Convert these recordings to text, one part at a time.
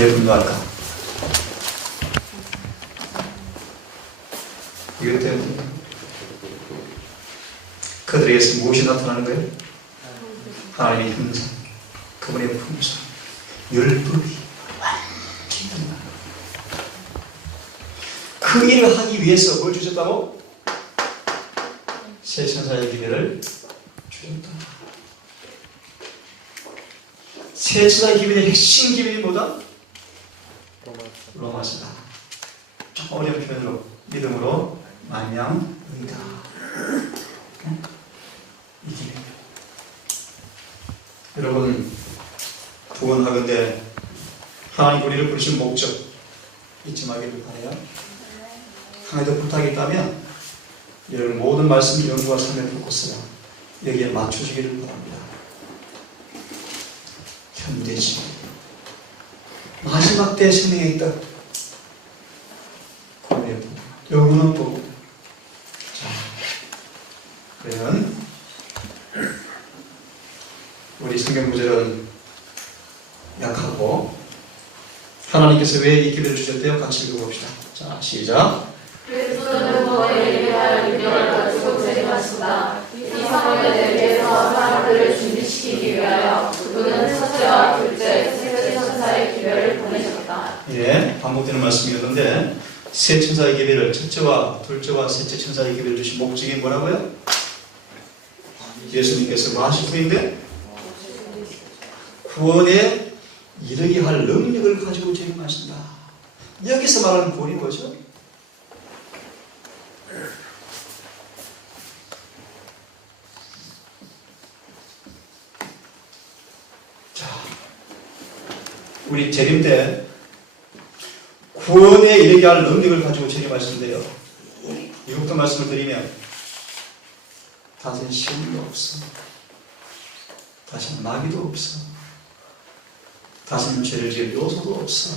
왜 분노할까? 이것 때문에 그들에게서 무엇이 나타나는 거예요? 하나님의 형상, 그분의 품성, 열불이 완전히 그 일을 하기 위해서 뭘 주셨다고? 새 천사의 기회를 주셨다. 새 천사의 기회의 핵심 기회이 뭐다? 로마서다. 어려운 표현으로 믿음으로 말미암으이다. 이 기회. 여러분 구원하건대 하나님 우리를 부르신 목적 잊지 말기를 바라요. 하나님도 부탁이 있다면 여러분 모든 말씀을 연구와 삶에 놓고서 여기에 맞춰주기를 바랍니다. 현대시 마지막 때 생명에 있다. 구원의 복, 영원한 복. 자, 그러면 우리 성경 구절은 약하고 하나님께서 왜 이 기회를 주셨대요? 같이 읽어봅시다. 자, 시작. 그리스도는 너희를 위하여 능력을 가지고 재림하신다. 이 상황에 대해서 사람들을 준비시키기 위하여 그분은 첫째와 둘째, 셋째 천사의 기회를 보내셨다. 예, 반복되는 말씀이었는데 세 천사의 기회를 첫째와 둘째와 셋째 천사의 기회를 주신 목적이 뭐라고요? 예수님께서 뭐 하실 분인데? 구원에 이르게 할 능력을 가지고 재림하신다. 여기서 말하는 구원이 뭐죠? 자, 우리 재림 때 구원에 이르게 할 능력을 가지고 재림하시는데요. 이것도 말씀을 드리면 다시는 시험도 없어. 다시는 마귀도 없어. 다시는 죄를 지을 요소도 없어.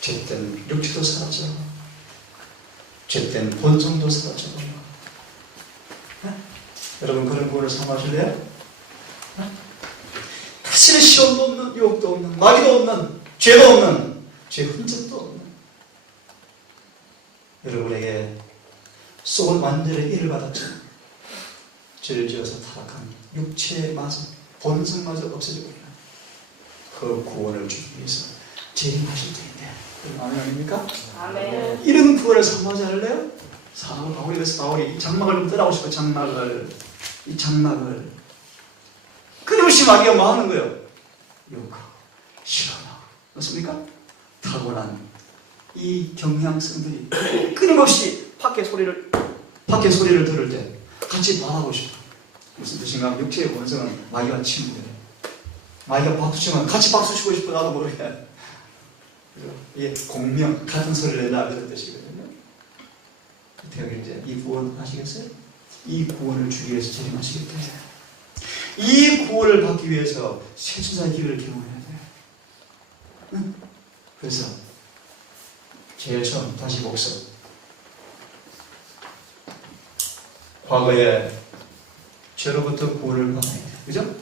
죄된 육체도 사라져. 죄된 본성도 사라져. 여러분 그런 구원을 사모하실래요? 다시는 시험도 없는, 유혹도 없는, 마귀도 없는, 죄도 없는, 죄 흔적도 없는 여러분에게 속은 완전히 일을 받았죠. 죄를 지어서 타락한 육체마저 본성마저 없어지고 있는 그 구원을 주기 위해서 재림하실 텐데 아멘 아닙니까? 아멘. 이런 구원을 사모하지 않을래요? 사도 바울이 그래서 바울이 이 장막을 좀 떠나고 싶어. 이 장막을 끊임없이 마귀가 뭐 하는 거예요? 욕하고 싫어하고 맞습니까? 타고난 이 경향성들이 끊임없이 밖에 소리를 들을 때 같이 말하고 싶어. 무슨 뜻인가? 육체의 본성은 마귀와 친구들. 마귀가 박수치면 같이 박수치고 싶어. 나도 모르게. 이게 공명 같은 소리를 내라 그런 뜻이거든요. 대학에 이제 이 구원 아시겠어요? 이 구원을 주기 위해서 재림하시겠다. 이 구원을 받기 위해서 새 천사의 길을 경험해야 돼. 응? 그래서 제일 처음 다시 복습. 과거에 죄로부터 구원을 받아야 돼. 그죠?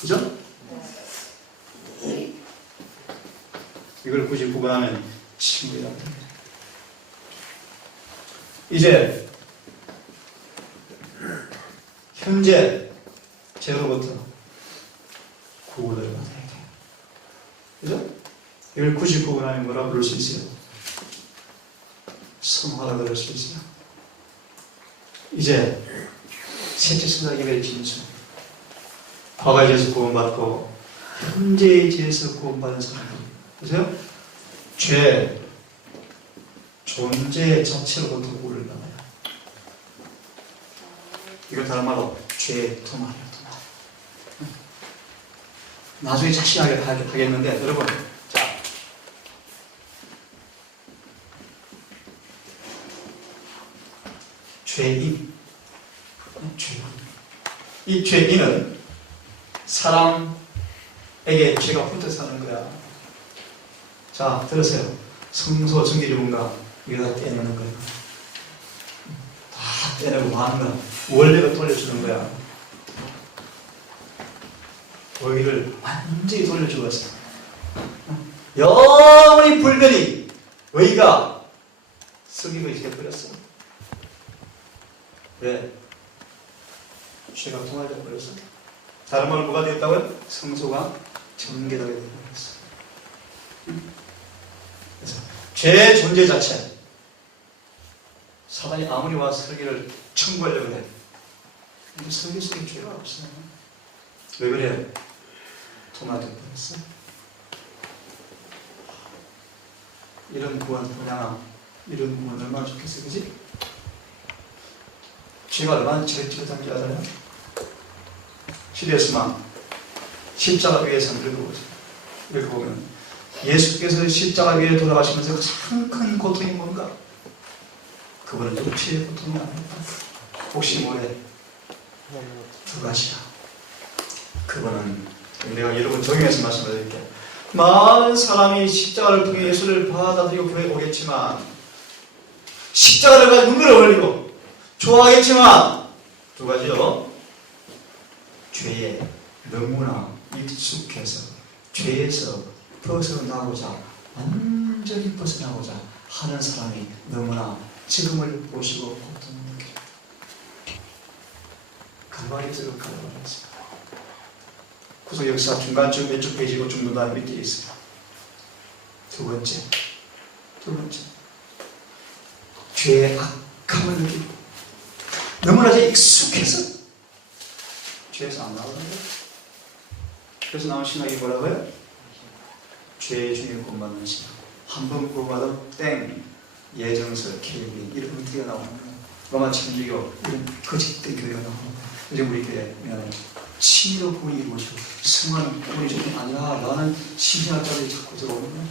그죠? 이걸 굳이 구분하면 친구이라고 합니다. 이제 현재 죄로부터 구원을 받아야 돼요. 그죠? 이걸 굳이 구분하면 뭐라 부를 수 있어요? 성화라 그럴 수 있어요. 이제 셋째 천사에게 진수. 과거의 죄에서 구원받고 현재의 죄에서 구원받은 사람들. 보세요. 죄 존재 자체로부터 구원을 받아요. 이걸 다른 말로 죄의 도말이에요. 도말. 나중에 자세하게 하겠는데 여러분 자 죄인 이 죄인은 사람에게 죄가 붙어 사는 거야. 자, 들으세요. 성소 정기주문가 이거 다 떼내는 거예요. 다 떼내고 하는 거야. 원래가 돌려주는 거야. 의를 완전히 돌려주었어요. 영원히 불변이 의가 썩이고 있어버렸어. 왜? 죄가 통하게 버렸어. 다른 말로 뭐가 되었다고요? 성소가 정결하게 되어버렸어. 그래서 죄의 존재 자체, 사단이 아무리 와서 설계를 청구하려고 해, 근데 설계 속에 죄가 없어요. 왜 그래요? 통하게 버렸어. 이런 구원, 그냥 이런 구원 얼마나 좋겠어요, 그지? 죄가 얼마나 지긋지긋한지 알아요? 시대스만 십자가 위에서 읽어보면 예수께서 십자가 위에 돌아가시면서 가장 큰 고통이 뭔가? 그분은 육체의 고통이 아닙니다. 혹시 뭐래? 두 가지야. 그분은 내가 여러분 적용해서 말씀드릴게요. 많은 사람이 십자가를 통해 예수를 받아들이고 교회에 오겠지만 십자가를 가지고 눈물을 흘리고 좋아하겠지만 두 가지요. 죄에 너무나 익숙해서 죄에서 벗어나고자 완전히 벗어나고자 하는 사람이 너무나 지금을 보시고 고통을 느껴요. 갈바리에서 갈바리에서 구속 역사 중간쯤 왼쪽 페이지고 중간단 밑에 있어요. 두 번째 죄의 악함을 느끼고 너무나 익숙해서 죄에서 안 나오는데 그래서 나온 신학이 뭐라고요? 죄의 중에 구원받는 신학. 한 번 구원받아 땡 예정설, 계획 이런 것들이 나오는 거예요. 로마 천주교 이런 거짓된 교회가 나오는 거예요. 요즘 우리 교회 미안해 치유로 구원이 이루어지고 승화는 구원이 좀 아니라 라는 신학자들이 자꾸 들어오는 거예요.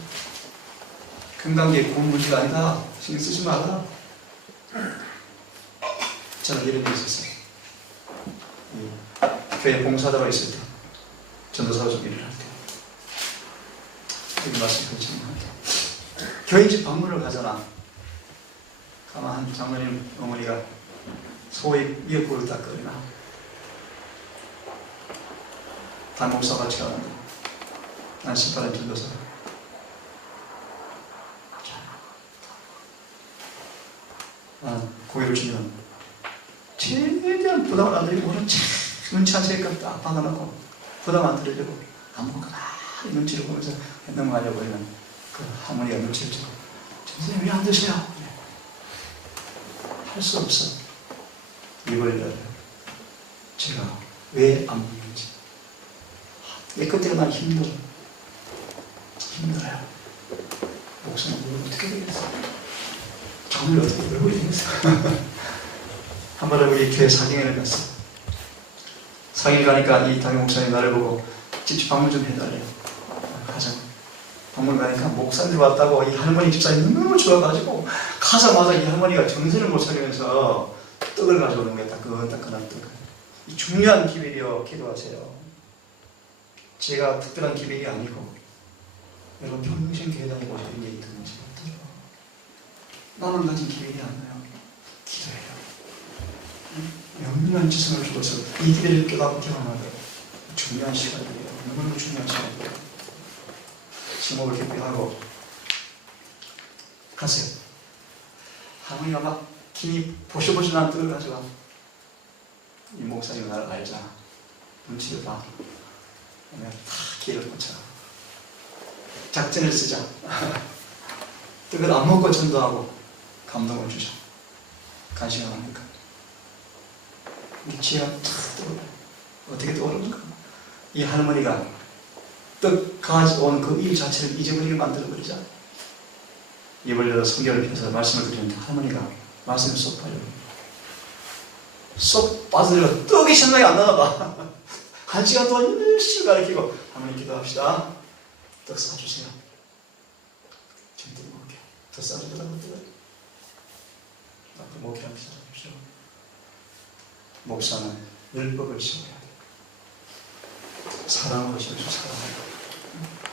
금강계 구원 문제가 아니다. 신경 쓰지 마라. 저는 이런 게 있었어요. 교회 봉사자가 있을 때 전도사로 좀 일을 할 때 여기 말씀 드리지만 교회 집 방문을 가잖아. 가만 한 장로님 어머니가 소위 미역국을 닦거리나 단목사 같이 가는데 난 18년 전도사 난 고개를 주면 최대한 부담을 안 드리고 오늘 눈치 안 채니까 딱 받아놓고 부담 안 드리려고 아무거나 눈치를 보면서 넘어가려고 하면 그 할머니가 눈치를 주고 선생님 왜 안 드세요? 할 수 없어. 입을 열어요. 제가 왜 안 먹는지. 그때가 난 힘들어요. 목사님 뭘 어떻게 되겠어? 잠을 어떻게 들고 되겠어? 한 번은 우리 교회 사경회를 갔어. 사경회 가니까 이 담임 목사님 나를 보고 직접 방문 좀 해달래요. 가자. 방문 가니까 목사님 왔다고 이 할머니 집사님 너무 좋아가지고 가자마자 이 할머니가 정신을 못 차리면서 떡을 가져오는 거예요. 따끈따끈한 떡을. 이 중요한 기별이요. 기도하세요. 제가 특별한 기별이 아니고 여러분 평생 교회 다니고 이런 얘기 듣는지 어떠죠? 나만 가진 기별이 아니에요. 기도해요. 영원한 지성을 주어서 이 기별을 깨닫고 경험하도록 중요한 시간이에요. 너무너무 중요한 시간이에요. 제목을 기표하고 가세요. 할머니가 막 김이 보시보시한 떡을 가져와. 이 목사님 나를 알자. 눈치를 봐. 내가 다 기회를 꽂혀. 작전을 쓰자. 떡을 안 먹고 전도하고 감동을 주자. 간식을 하니까. 이 지혜가 탁 떠올라. 어떻게 떠오르는가? 이 할머니가 떡 가져온 그 일 자체를 잊어버리게 만들어버리자. 입을 열어 성경을 펴서 말씀을 드리는데 할머니가 말씀을 쏙 빠져. 쏙 빠져들어 떡이 생각이 안 나나 봐. 한 시간 동안 열심히 가르치고 할머니 기도합시다. 떡 싸주세요. 지금 떡 먹을게요. 더 싸주더라고 떡을. 앞으로 목회하기 시작하십시오. 목사는 율법을 세워야 돼. 사랑으로 세우십시오.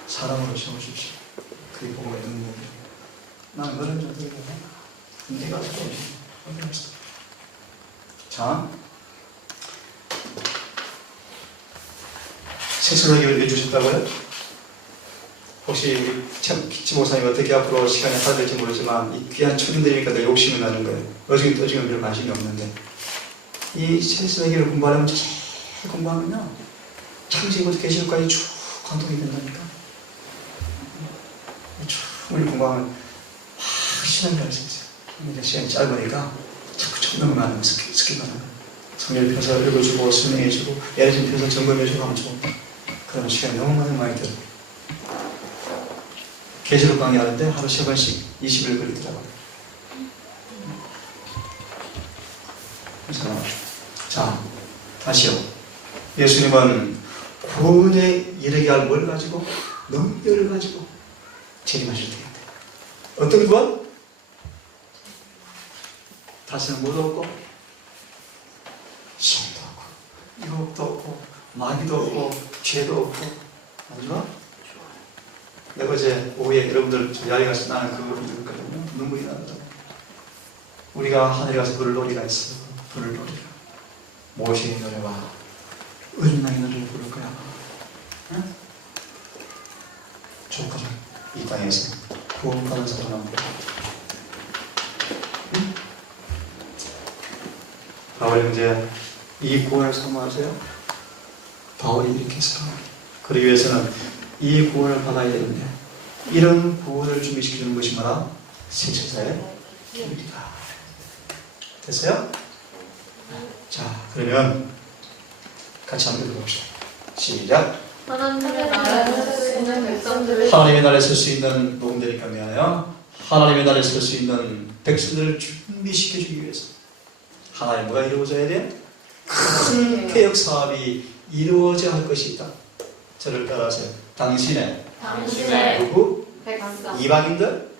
사랑으로 세우십시오. 그게 복음의 능력이에요. 난 그런 좀 들으면 내가 좀 어디갔어? 자, 최선을 내주셨다고요? 혹시 우리 치 목사님 어떻게 앞으로 시간이 할될지 모르지만 이 귀한 초중들이니까 늘 욕심이 나는 거예요. 어중이 떠중이 별 관심이 없는데 이 세세기를 공부하려면 자세히 공부하면요 창세기부터 계시록까지 쭉 관통이 된다니까. 충분히 공부하면 막 시간이 갈 수 있어요. 근데 시간이 짧으니까 자꾸 청명만 스킵만 하는 거예요. 성경 펴서 읽어주고 설명해주고 예를 좀 펴서 점검해주고 하면 좋은데 그러면 시간이 너무 많이 들어요. 계시록 강의하는데 하루 3번씩 20일 걸리더라고요. 그래서 자 다시요. 예수님은 구원에 이르게 할 뭘 가지고? 능력을 가지고 재림하실 때인데 어떤 구원? 다시는 못 없고 시험도 없고 유혹도 없고 마귀도 없고 죄도 없고 안 좋아? 내가 어제 오후에 여러분들 야외 가서 나는 그걸 읽었거든요. 눈물이 나더라고요. 우리가 하늘에 가서 부를 노래가 있어. 부를 노래가 모세의 노래와 은나의 노래를 부를 거야. 응? 조카들 이 땅에서 구원받은 사람만 부르고 응? 바울 형제 이 구원을 사모하세요? 바울이 이렇게 했어. 그러기 위해서는 이 구원을 받아야 되는데 이런 구원을 준비시키는 것이 뭐라? 세천사의 길이다. 됐어요? 자 그러면 같이 한번 읽어봅시다. 시작. 하나님의 나라에 설 수 있는 백성들을 하나님의 나라에 설 수 있는 녹음되니까 미안해요. 하나님의 나라에 설 수 있는 백성들을 준비시켜주기 위해서 하나님 뭐가 이루어져야 돼? 큰 개혁 사업이 이루어져야 할 것이 있다. 저를 따라하세요. 당신의 누구? 백성 이방인들?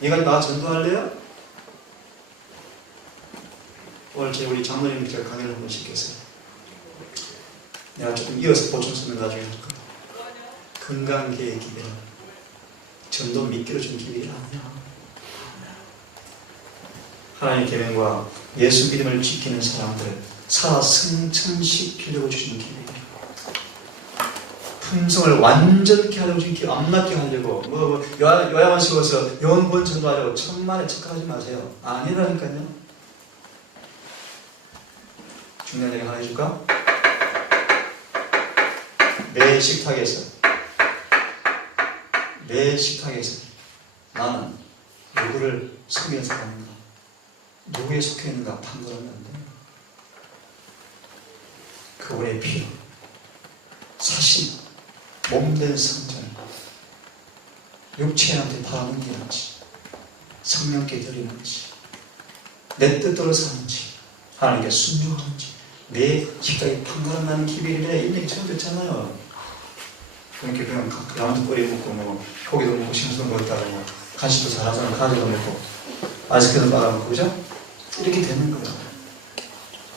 이건 나 전도할래요? 오늘 우리 장로님 제가 강의를 한번 시켰어요. 내가 조금 이어서 보충 설명 나중에 할 거다. 건강계의 기회는 전도 미끼로 준 기회가 아니야. 하나님의 계명과 예수 믿음을 지키는 사람들을 살아 승천시키려고 주시는 기회예요. 품성을 완전케 하려고 주신 기회, 암납케 하려고 요양원 세워서 영원 전도하려고 천만에 착각하지 마세요. 아니라니까요. 중요한 얘기 하나 해줄까? 매 식탁에서 나는 누구를 섬기는 사람인가, 누구에 속해 있는가 판단하는데 그분의 피로 사신 몸된 성전 육체한테 바라는지 성령께 드리는지 내 뜻대로 사는지 하나님께 순종하는지 내 식탁에 판단하는 기별이래. 인생이 처음 됐잖아요. 그러니까 그냥 야만도 꼬리 먹고 뭐 고기도 먹고 심수도 먹었다고 뭐 간식도 잘하잖아. 가지도 먹고 아이스크림도 빨아먹고 그죠? 이렇게 되는 거예요.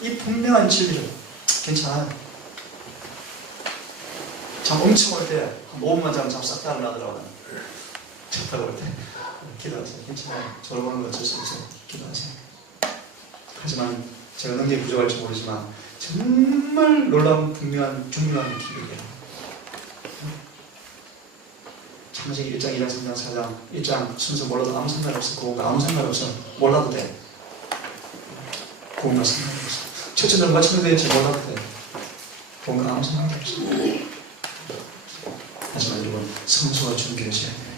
이 분명한 진리를 괜찮아요. 잠 엄청 올 때 한 5분만 자면 잠 싹 달아나더라고요. 쳤다고 올 때 기도하세요. 괜찮아요. 졸아보는 거 어쩔 수 없어요. 기도하세요. 하지만 제가 능력이 부족할지 모르지만 정말 놀라운 분명한 중요한 기회예요. 창세기 1장, 2장, 3장, 4장 1장 순서 몰라도 아무 상관없어. 그거가 아무 상관없어. 몰라도 돼. 그거가 상관없어. 첫째는 맞추면 될지 몰라도 돼. 그거가 아무 상관없어. 하지만 여러분 성소가 준비를 해야 돼요.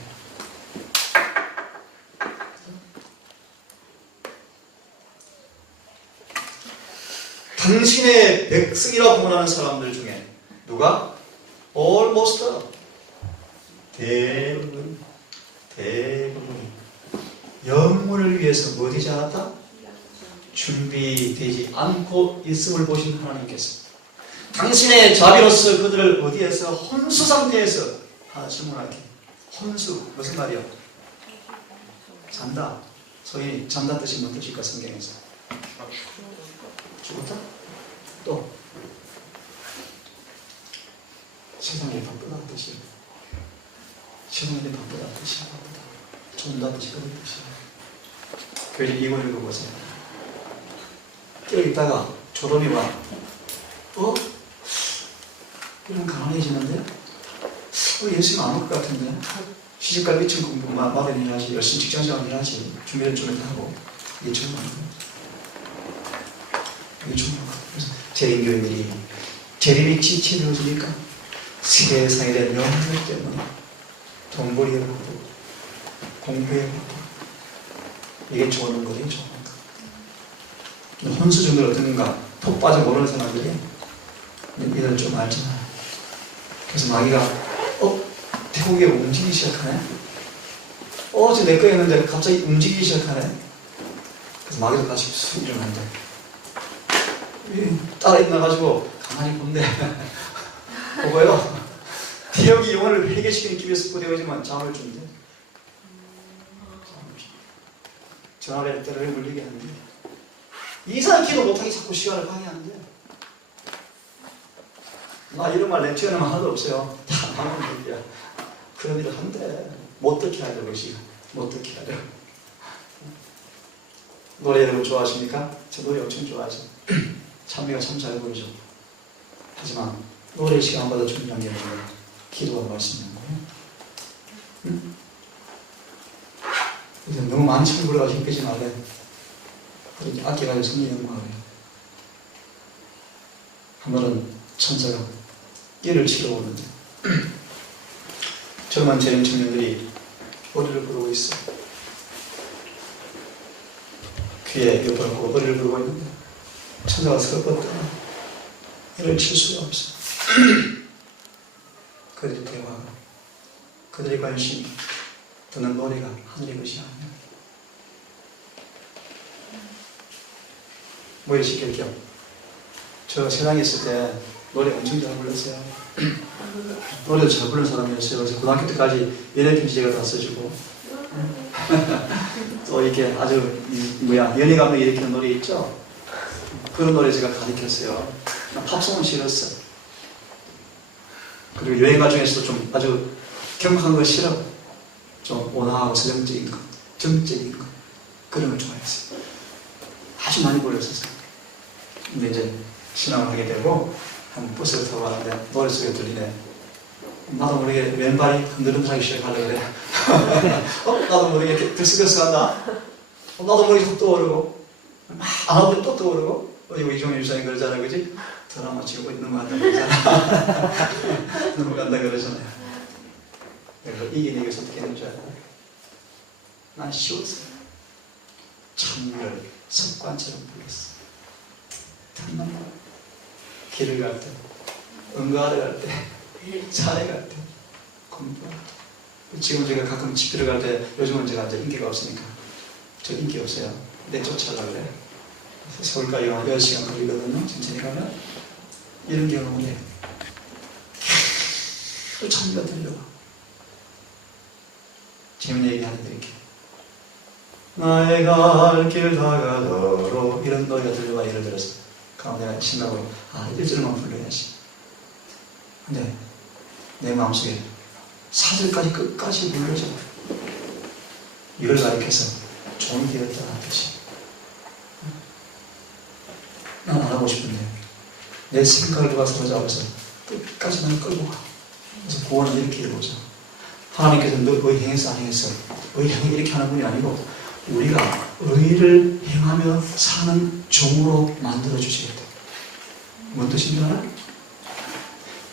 당신의 백성이라고 부르는 사람들 중에 누가? almost 대부분이 영혼을 위해서 뭐 되지 않았다? 준비되지 않고 있음을 보신 하나님께서 당신의 자비로서 그들을 어디에서? 혼수 상태에서 하나 질문할게. 혼수 무슨 말이야? 잔다. 소위 잔다 뜻이 뭔 뜻일까 성경에서? 죽었다? 또 세상에 바쁘다는 뜻이에요. 세상에 바쁘다는 뜻이야. 바쁘다. 죽는다는 뜻이 그런 뜻이야. 교회 이걸 읽어보세요. 깨어있다가 졸음이 와. 이런 가난해지는데 예수님 안 올 것 같은데 시집갈 미친 공부 마련히 일하지 열심히 직장생활 일하지 준비를 좀 하고 이게 좋은 거예요. 이게 좋은 거예요. 그래서 재림교인들이 재림이 지체되어지니까 세상에 대한 영향력 때문에 돈벌이에 바쁘고 공부에 바쁘고 이게 좋은 거예요. 좋은 거. 혼수 정도를 어떻는가 톡 빠져 모르는 사람들이 이들 좀 알잖아요. 그래서 마귀가 태국에 움직이기 시작하네. 어제 내 거였는데 갑자기 움직이기 시작하네. 그래서 마귀도 다시 쑥 일어난다. 따라 있나가지고 가만히 본대. 보고요. 태국이 영혼을 회개시키는 길에 스포되어지만 잠을 준대. 전화를 때를 물리게 하는데 이상한 기도 못하게 자꾸 시간을 방해하는데 나 이런 말 렌치하는 말 하나도 없어요. 다 방금 얘기야. 그런 일을 한대. 못 듣게 하려고 지금. 못 듣게 하려고. 노래 여러분 좋아하십니까? 저 노래 엄청 좋아하죠. 찬미가 참 잘 부르죠. 하지만 노래 시간보다 중요한 게 뭐예요? 기도와 말씀인 거예요. 응? 이제 너무 많이 참 불러가지고 힘들지 말래. 그렇게 아껴가지고 성령 연구하래요. 한 번은 천사가 깨를 치러 오는데 조그만 재림 청년들이 머리를 부르고 있어. 귀에 옆을 보고 머리를 부르고 있는데 천사가 서럽었다. 깨를 칠 수가 없어. 그들이 대화가 그들의 관심이 듣는 노래가 하늘의 것이 아니야. 뭐 시킬 겸. 저 세상에 있을 때 노래 엄청 잘 불렀어요. 노래도 잘 부르는 사람이었어요. 그래서 고등학교 때까지 연예편지 제가 다 써주고 또 이렇게 아주 연예 감독이 일으키는 노래 있죠? 그런 노래 제가 가르쳤어요. 팝송은 싫었어. 그리고 여행가 중에서도 좀 아주 경박한 거 싫어. 좀 온화하고 서정적인 거, 정적인 거 그런 걸 좋아했어요. 아주 많이 불렀었어요. 근데 이제 신앙을 하게 되고 한 버스를 타고 가는데 노래 소리가 들리네. 나도 모르게 왼발이 흔들흔들하기 시작하려고 그래. 나도 모르게 이렇게 들썩들썩한다. 나도 모르게 속 떠오르고 안 하고 또 떠오르고 우리 이종일 유사님 그러잖아요. 그지? 드라마 찍고 넘어간다 그러잖아. 넘어간다 그러잖아요. 그래서 이게 어떻게 했는 줄 알아요? 난 쉬웠어요. 찬미를 습관처럼 불렀어. 듣는 거야. 길을 갈 때, 응가하러 갈 때, 산에 갈 때, 공부할 때. 지금 제가 가끔 집 들어갈 때, 요즘은 제가 이제 인기가 없으니까, 저 인기 없어요. 내 쫓아가려 그래. 서울까지 10시간 걸리거든요. 천천히 가면. 이런 경우에, 계속 찬미가 들려와. 재밌는 얘기 하는데 이렇게. 나의 갈 길 다가도록 이런 노래가 들려와 예를 들어서. 그럼 내가 신나고 1절만 불러야지. 근데 내 마음속에 4절까지 끝까지 불러줘. 이걸 가리켜서 종이 되었다는 뜻이. 난 안 하고 싶은데 내 생각을 누가 사로잡아서 끝까지 난 끌고 가. 그래서 구원을 이렇게 해보자. 하나님께서 너 의 행했어 안 행했어? 의 행을 이렇게 하는 분이 아니고 우리가 의를 행하며 사는 종으로 만들어 주셔야 돼. 뭔 뜻인지 알아?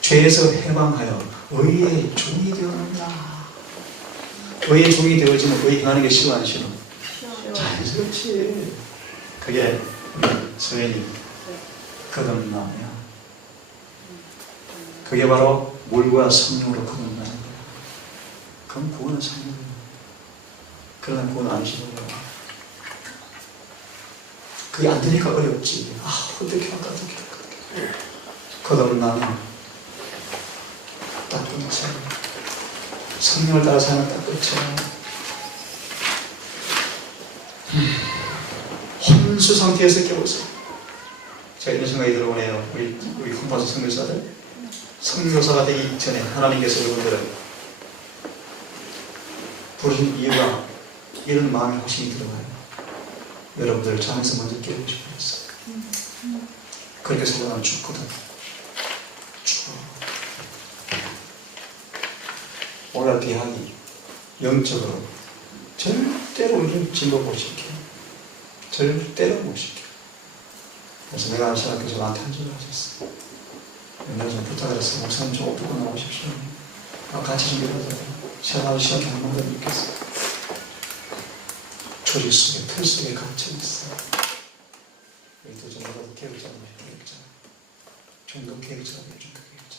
죄에서 해방하여 의의 종이 되어간다. 의의 종이 되어지면 의 행하는 게 싫어 안 싫어? 자연스럽지. 그게 서연이 거듭남이야. 그게 바로 물과 성령으로 거듭나는 거야. 그럼 구원은 성령이야. 그러나 구원 안 쉬는 거야. 그게 안 되니까 어렵지. 어떻게 할까, 어떻게 할까. 거듭나면 딱 끊죠. 성령을 따라 사는 딱 끊죠. 혼수 상태에서 깨우세요. 제가 이런 생각이 들어오네요. 우리 컴파스 선교사들. 선교사가 되기 전에 하나님께서 여러분들을 부르신 이유가 이런 마음의 확신이 들어가요. 여러분들 잠에서 먼저 깨우고 싶어 했어요. 그렇게 소원을 줬거든. 쭉. 오늘 대학이 영적으로 절대로 우리를 진보 못 시켜요. 절대로 못 시켜요. 그래서 내가 신학교에서 나한테 한 소리 하셨어. 내가 좀 부탁을 해서 목사님 좀 듣고 나오십시오. 같이 좀 일하자. 시험하고 시험에 한 번도 느꼈어. 조직 속에, 틀 속에 갇혀있어. 여기도 좀 나가도 계획자가 계획자. 중도 계획자가 중도 계획자.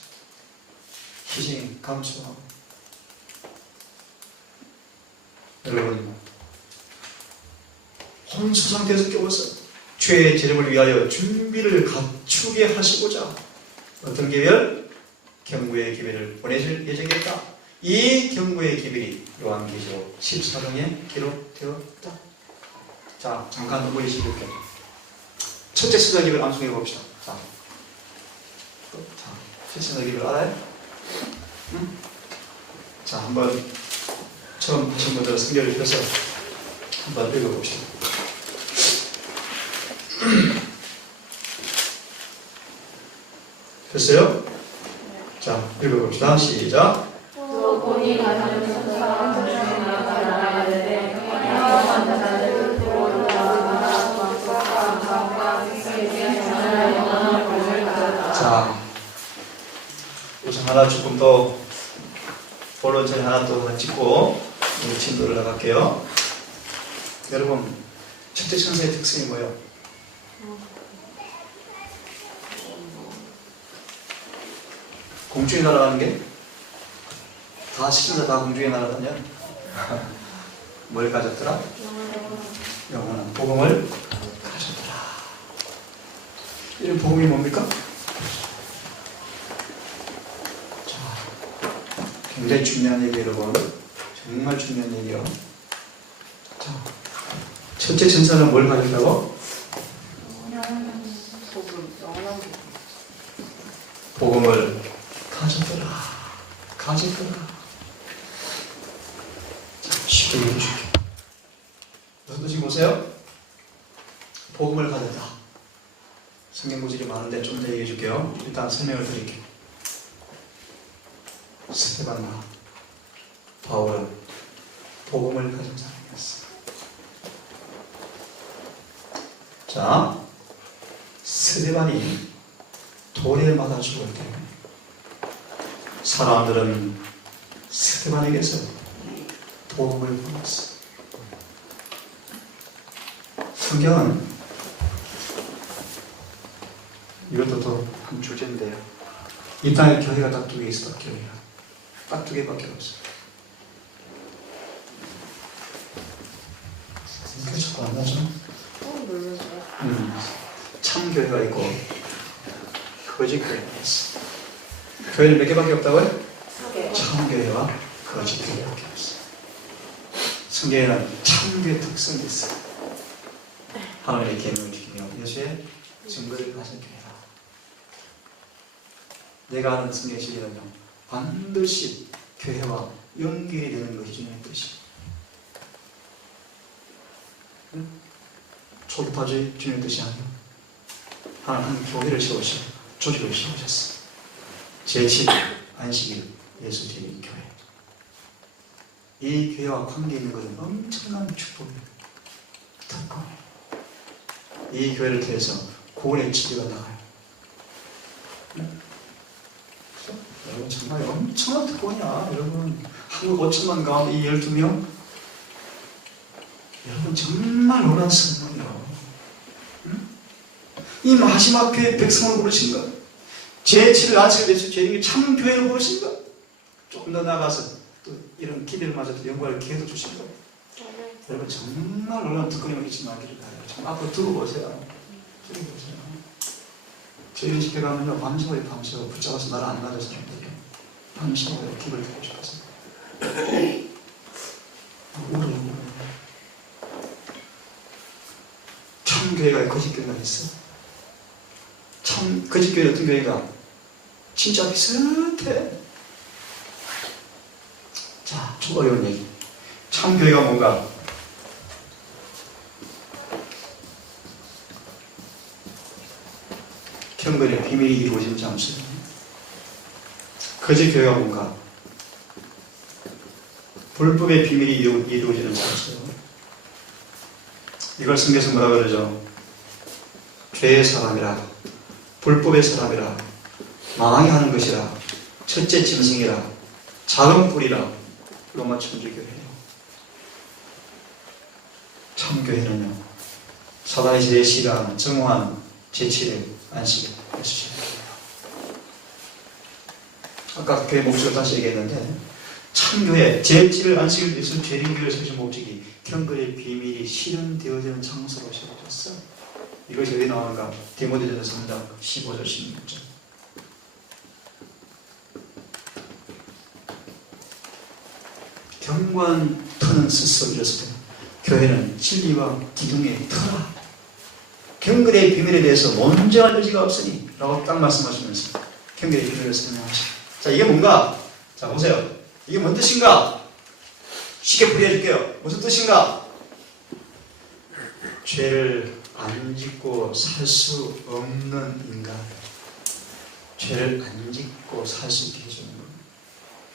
희생이 감수하고. 여러분, 혼수 상태에서 깨워서 죄의 재림을 위하여 준비를 갖추게 하시고자 어떤 계별? 경고의 기별을 보내실 예정이었다. 이 경고의 기별이 요한계시록 14장에 기록되었다. 자, 잠깐 누구 보이시겠게. 첫째 시대 기별 암송해 봅시다. 자, 첫째 시대 기별 알아요? 응? 자, 한번 처음 하신 분들 성경을 펴서 한번 읽어봅시다. 됐어요? 자, 읽어봅시다. 시작. 또 본이 가는 천사와 천사가 나가야 되되 영원한 자들은 도로 나아가 왕국과 강과 생명의 전을 영원한 복을 받았다. 자, 우선 하나 조금 더 본론처럼 하나 더 찍고 우리 진도를 나갈게요. 여러분, 첫째 천사의 특성이 뭐예요? 공중에 날아가는 게? 다 시천사 다 공중에 날아다녀? 뭘 가졌더라? 영원한 복음을 가졌더라. 이런 복음이 뭡니까? 자, 굉장히 중요한 얘기 여러분. 정말 중요한 얘기요. 자, 첫째 천사는 뭘 가졌다고? 복음을 가졌더라. 가졌더라. 자, 쉽게 얘기해 줄게. 여러분도 지금 보세요. 복음을 가졌다. 성경 구절이 많은데 좀 더 얘기해 줄게요. 일단 설명을 드릴게요. 스테반과 바울은 복음을 가진 사람이었어. 자, 스테반이 돌에 맞아 죽을 때 사람들은 스테반에게서 복음을 받았어. 성경은 이것도 더 한 주제인데요. 이 땅에 교회가 딱 두 개 있어. 교회가 딱 두 개밖에 없어. 이렇게 자꾸 안 나죠? 참 교회가 있고 거짓 교회가 있어. 교회는 몇 개밖에 없다고요? 참 교회와 거짓 교회밖에 없어. 성경에는 참교의 특성이 있어. 하나님의 계명을 지키며 예수의 증거를 가진 교회다. 내가 아는 성경의 진리는요, 반드시 교회와 연결이 되는 것이 주님의 뜻이에요. 초기파주의 주님의 뜻이 아니에요. 하나님 교회를 세우시고 조직을 세우셨어. 제7 안식일 예수 드리는 교회. 이 교회와 관계 있는 것은 엄청난 축복이에요. 특권이에요. 이 교회를 통해서 구원의 지배가 나가요. 여러분 정말 엄청난 특권이야. 여러분 한국 5천만 가운데 이 12명 여러분 정말 놀라운 선물이에요. 이 마지막 교회 백성을 부르신 것, 제7을 안식을 예수 드리는 참 교회를 부르신 것, 조금 더 나아가서 또 이런 기대를 맞아도 연구할 기회도 주신 것. 여러분 정말 놀라운 특권이 있지 말기를 바라요. 참 앞으로 두고 보세요. 두고 보세요. 저희 집회 가면요 밤새워요. 밤새워 붙잡아서 나를 안 가져 사람들이 밤새워요. 기분을 듣고 싶어서 울어요. 참 교회가 거짓 교회가 있어. 참 거짓 교회 어떤 교회가 진짜 비슷해. 자, 좀 어려운 얘기. 참 교회가 뭔가 경건의 비밀이 이루어진 장소. 거짓 교회가 뭔가 불법의 비밀이 이루어지는 장소예요. 이걸 성경에서 뭐라 그러죠? 죄의 사람이라, 불법의 사람이라, 망하는 것이라, 첫째 짐승이라, 작은 뿔이라, 로마 천주교회예요. 참교회는요, 사단의 제일 싫어하는 정오한 제7의 안식을 해주셔야 돼요. 아까 교회 목적을 다시 얘기했는데, 참교회, 제7의 안식을 위해서 재림교회를 세우신 목적이 경건의 비밀이 실현되어지는 장소로 세워졌어. 이것이 어디 나오는가? 디모데전서 3장 15절 16절. 경관 터는 스스로 이랬을 때 교회는 진리와 기둥의 터라. 경건의 비밀에 대해서 논쟁할 여지가 없으니 라고 딱 말씀하시면서 경건의 비밀을 설명하시죠. 자, 이게 뭔가? 자, 보세요. 이게 뭔 뜻인가? 쉽게 풀이해줄게요. 무슨 뜻인가? 죄를 안 짓고 살 수 없는 인간. 죄를 안 짓고 살 수 있게 해주는 거.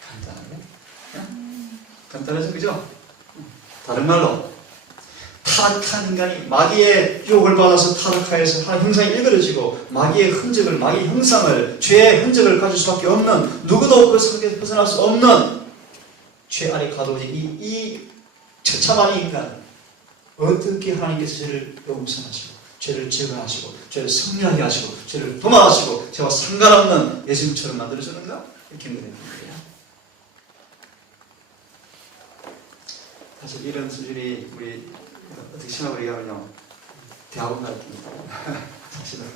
간단하네? 간단하죠? 그죠? 다른 말로 타락한 인간이 마귀의 유혹을 받아서 타락하여서 하나님 형상이 일그러지고 마귀의 흔적을, 마귀의 형상을, 죄의 흔적을 가질 수밖에 없는, 누구도 그 속에서 벗어날 수 없는 죄 아래 가둬진 이 처참한 인간, 어떻게 하나님께서 죄를 용서하시고 죄를 제거하시고 죄를 승리하게 하시고 죄를 도말하시고 죄와 상관없는 예수님처럼 만들어주는가? 이렇게 말해요. 사실 이런 수준이 우리 어떻게 심하게 얘기하면요, 대학원 갈 때입니다. 사실은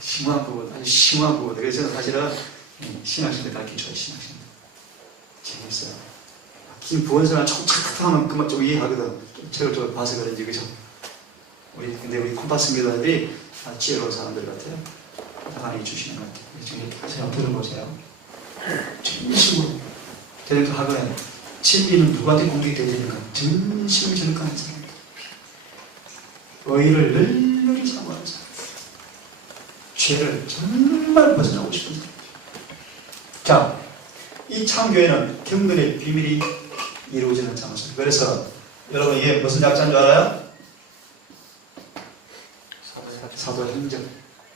심오한 부분, 아주 심오한 부분. 그래서 저는 사실은 신학생들 가르쳐줘요. 신학생들 재밌어요. 긴 부원서나 촉촉하면 그만 좀 이해하거든. 책을 좀 봐서 그런지, 그죠? 근데 우리 콤파스 교단들이 지혜로운 사람들 같아요. 하나님이 주시는 것 같아요. 한번 들어보세요. 진심으로 대학교 학원에 진리는 누구한테 공개되어야 되는가? 진심을 전가하는 사람, 의를 널널히 사모하는 사람, 죄를 정말 벗어나고 싶은 사람. 자, 이 참교회는 경건의 비밀이 이루어지는 장소. 그래서 여러분 이게 무슨 약자인 줄 알아요? 사도행전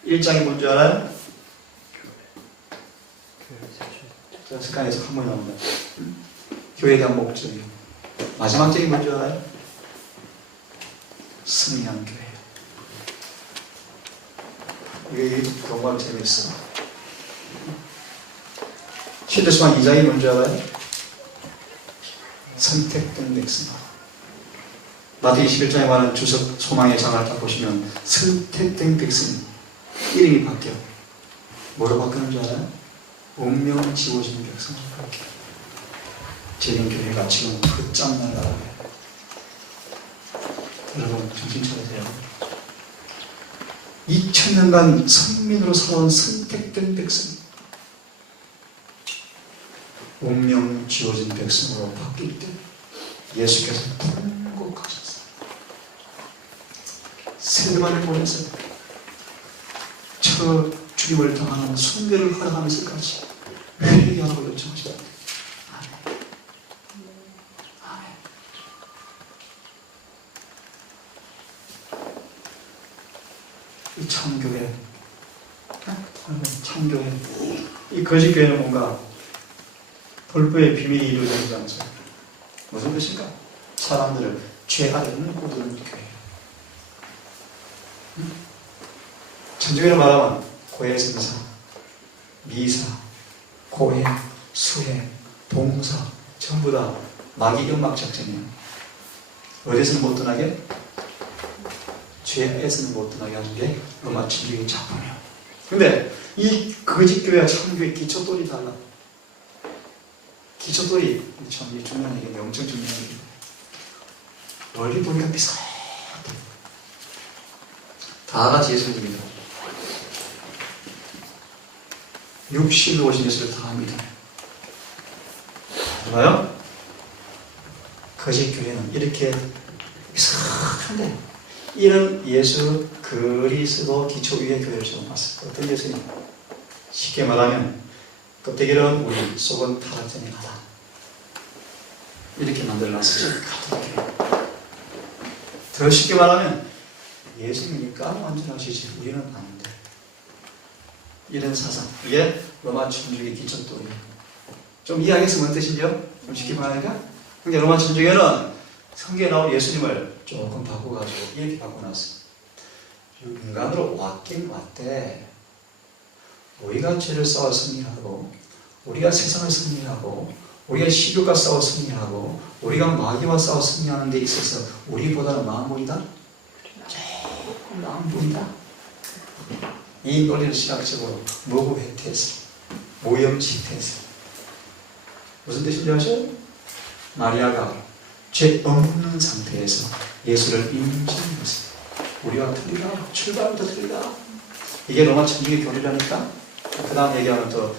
1장이 뭔 줄 알아요? 자, 습관에서 한 번 나옵니다. 교회에 대한 목적이요. 마지막 적이 뭔 줄 알아요? 승리한 교회. 이게 정말 재밌어. 시대수만 2장이 뭔 줄 알아요? 선택된 백성. 마태기 11장에 관한 주석 소망의 장을 딱 보시면 선택된 백성 이름이 바뀌어. 뭐로 바뀌는 줄 알아요? 운명 지워진 백성으로 바뀌어. 재림교회가 지금 끝장날 나라고요. 여러분 정신 차리세요. 2000년간 선민으로 살아온 선택된 백성, 운명 지워진 백성으로 바뀔 때 예수께서 통곡하셨어요. 세례만을 보내서 저 죽임을 당하는 순교를 허락하면서까지 회개하라고 요청하셨다. 이 참교회, 참교회, 이 거짓교회는 뭔가 불법의 비밀이 이루어지지 않죠. 무슨 뜻인가? 사람들을 죄 아래 묶어두는 교회. 천주교로 말하면 고해성사, 미사, 고해, 수해, 봉사 전부 다 마귀 음악 작전이에요. 어디서는 못 떠나게? 죄에서는 못 떠나게 하는 게 로마 천주교의 작품이에요. 근데 이 거짓교회와 참교회 기초돌이 달라. 기초돌이 참 중요한 얘기인데, 엄청 중요한 얘기인데, 멀리 보니까 비슷해. 다 같이 예수님입니다. 육신으로 오신 예수를 다 합니다. 알아요? 거짓교회는 이렇게 비슷한데, 이런 예수 그리스도 기초 위에 교회를 세워놨어요. 어떤 예수님? 쉽게 말하면 껍데기는 우리, 속은 타락전이 하다. 이렇게 만들어놨어요. 더 쉽게 말하면 예수님이니까 완전하시지 우리는 안 돼. 이런 사상. 이게 로마 천주교 기초도리예요. 좀 이해하겠어? 무슨 뜻인지요? 좀 쉽게 말하니까. 근데 로마 천주교는 성경에 나온 예수님을 조금 바꿔가지고 이렇게 바꿔놨어. 인간으로 왔긴 왔대. 우리가 죄를 싸워 승리하고, 우리가 세상을 승리하고, 우리가 시교과 싸워 승리하고, 우리가 마귀와 싸워 승리하는 데 있어서 우리보다는 나은 분이다? 조금 나은 분이다? 이 논리를 시각적으로 모구회태해서, 모형지태해서. 무슨 뜻인지 아셔요? 마리아가 죄 없는 상태에서 예수를 인정했어요. 우리와 틀리다. 출발부터 틀리다. 이게 로마 천주교 교리라니까. 그 다음 얘기하면 또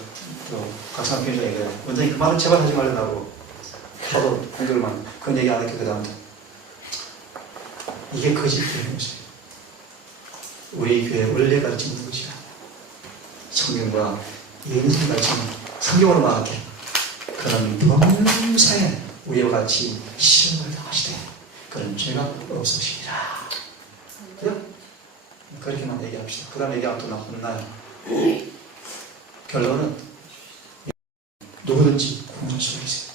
각성 편지 얘기해요. 원장님 그 말은 제발 하지 말라고. 하도 공들만 그런 얘기 안 할게. 그 다음부터 이게 거짓 교리인 것이에요. 우리 교회 원래 가르치는 것이야. 성경과 예수님 가르치는 성경으로 말할게. 그런 범사에 우리와 같이 시험을 당하시되 그런 죄가 없으시리라. 그렇게만 얘기합시다. 그 다음 얘기하면 또 혼나요. 결론은 누구든지 공전 속이세요.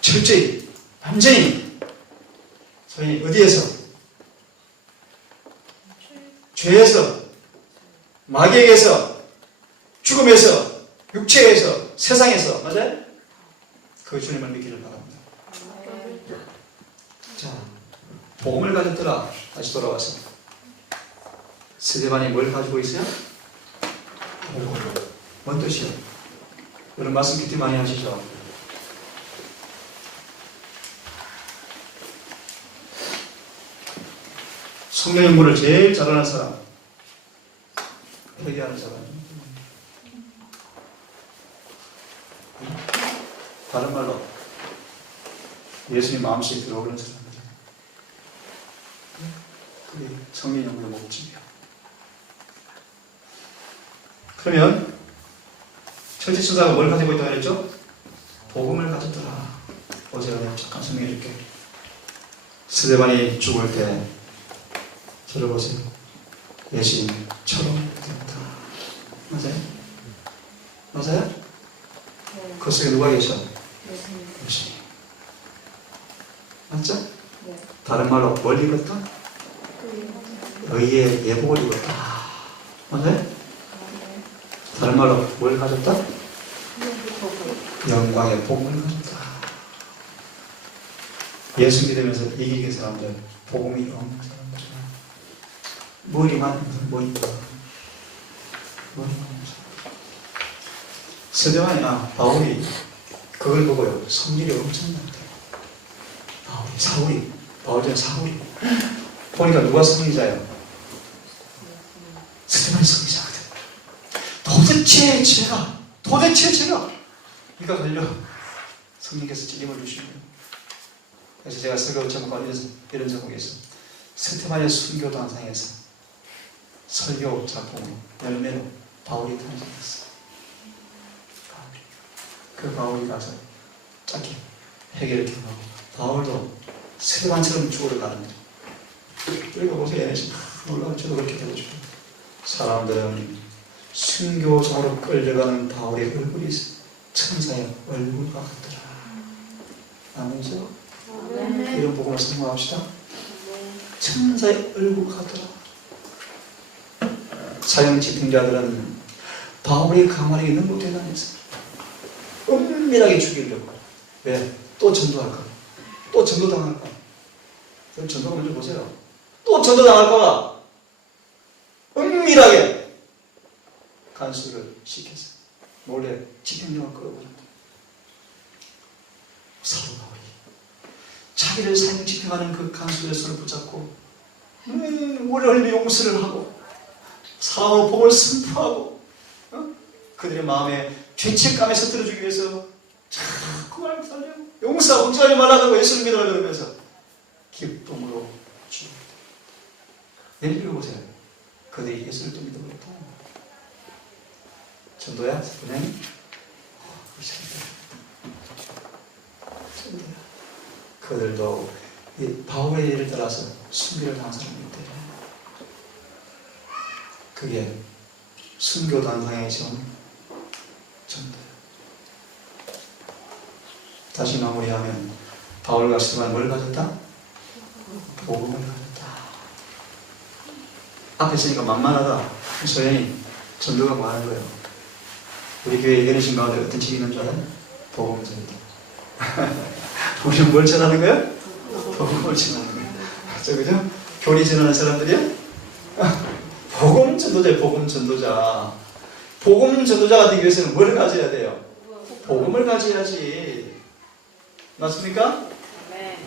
철저히 완전히 소위 어디에서? 죄에서, 마귀에게서, 죽음에서, 육체에서, 세상에서, 맞아요? 그 주님을 믿기를 바랍니다. 자, 복음을 가졌더라. 다시 돌아와서 스데반이 뭘 가지고 있어요? 뭔 뜻이요? 여러분 말씀 기대 많이 하시죠? 성경 연구를 제일 잘하는 사람, 회개하는 사람. 다른 말로 예수님 마음속에 들어오는 사람들. 그게 성경 연구의 목적이에요. 그러면 철지천사가 뭘 가지고 있다고 그랬죠? 복음을 가졌더라. 어제 내가 잠깐 설명해 줄게. 스데반이 죽을 때 저를 보세요. 예수님처럼 되었다. 맞아요? 맞아요? 그 속에 누가 계셔? 예수님. 맞죠? 다른 말로 뭘 입었다? 의의 예복을 입었다. 맞아요? 다른 말로 뭘 가졌다? 영광의 복음을 가졌다. 예수 믿으면서 이기게 사람들, 복음이 없는 사람들. 머리만 머리만 스데반이 바울이 그걸 보고요. 성질이 엄청난데. 사울이 바울전 사울이 보니까 누가 성리자예요? 스데반이 성리자거든. 도대체 제가 이가 걸려 성령께서 찔림을 주시고요. 그래서 제가 설교 제목과 이런 제목이 있어요. 스데반의 순교 단상에서 설교 작품으로 열매로 바울이 탄생했어. 그 바울이 가서 짧게 해결을 경험하고 바울도 스데반처럼 죽으러 가는데 여기가 보세요. 놀라운 저도 그렇게 되어주고 사람들은 순교성으로 끌려가는 바울의 얼굴이 천사의 얼굴과 같더라. 아멘이죠? 이런 복음을 성공합시다. 천사의 얼굴 같더라. 사형 집행자들은 바울의 가만히 너무 대단해서 은밀하게 죽이려고. 왜? 또 전도할까? 또 전도당할까? 그럼 전도가 먼저 보세요. 또 전도당할까? 은밀하게 간수를 시켜서 몰래 집행령을 끌어버립니다. 사도 바울이 자기를 사형 집행하는 그 간수의 손을 붙잡고 오래 흘려 용서를 하고 사랑으로 복을 선포하고 그들의 마음에 죄책감에 서투러주기 위해서 자꾸만 살려고 용서하고 걱정하지 말라고 예수를 믿으라고 그러면서 기쁨으로 죽습니다. 예를 들어보세요. 그들이 예수를 또 믿어버렸다. 전도야? 그냥? 전도야. 그들도 이 바울의 예를 따라서 순교를 당한 사람인데 그게 순교 단상에 전 전도예요. 다시 마무리하면 바울과 시바는 뭘 가졌다? 복음을 가졌다. 앞에 있으니까 만만하다. 소연이 전도가 뭐 하는 거예요? 우리 교회 연희신 가운데 어떤 책이 있는 줄 알아요? 복음 전도. 우리는 뭘 전하는 거예요? 복음을 전하는 거예요. 그죠? 교리 전하는 사람들이요? 복음 전도자예요. 복음 전도자. 복음 전도자가 되기 위해서는 뭘 가져야 돼요? 복음을 가져야지. 맞습니까? 네.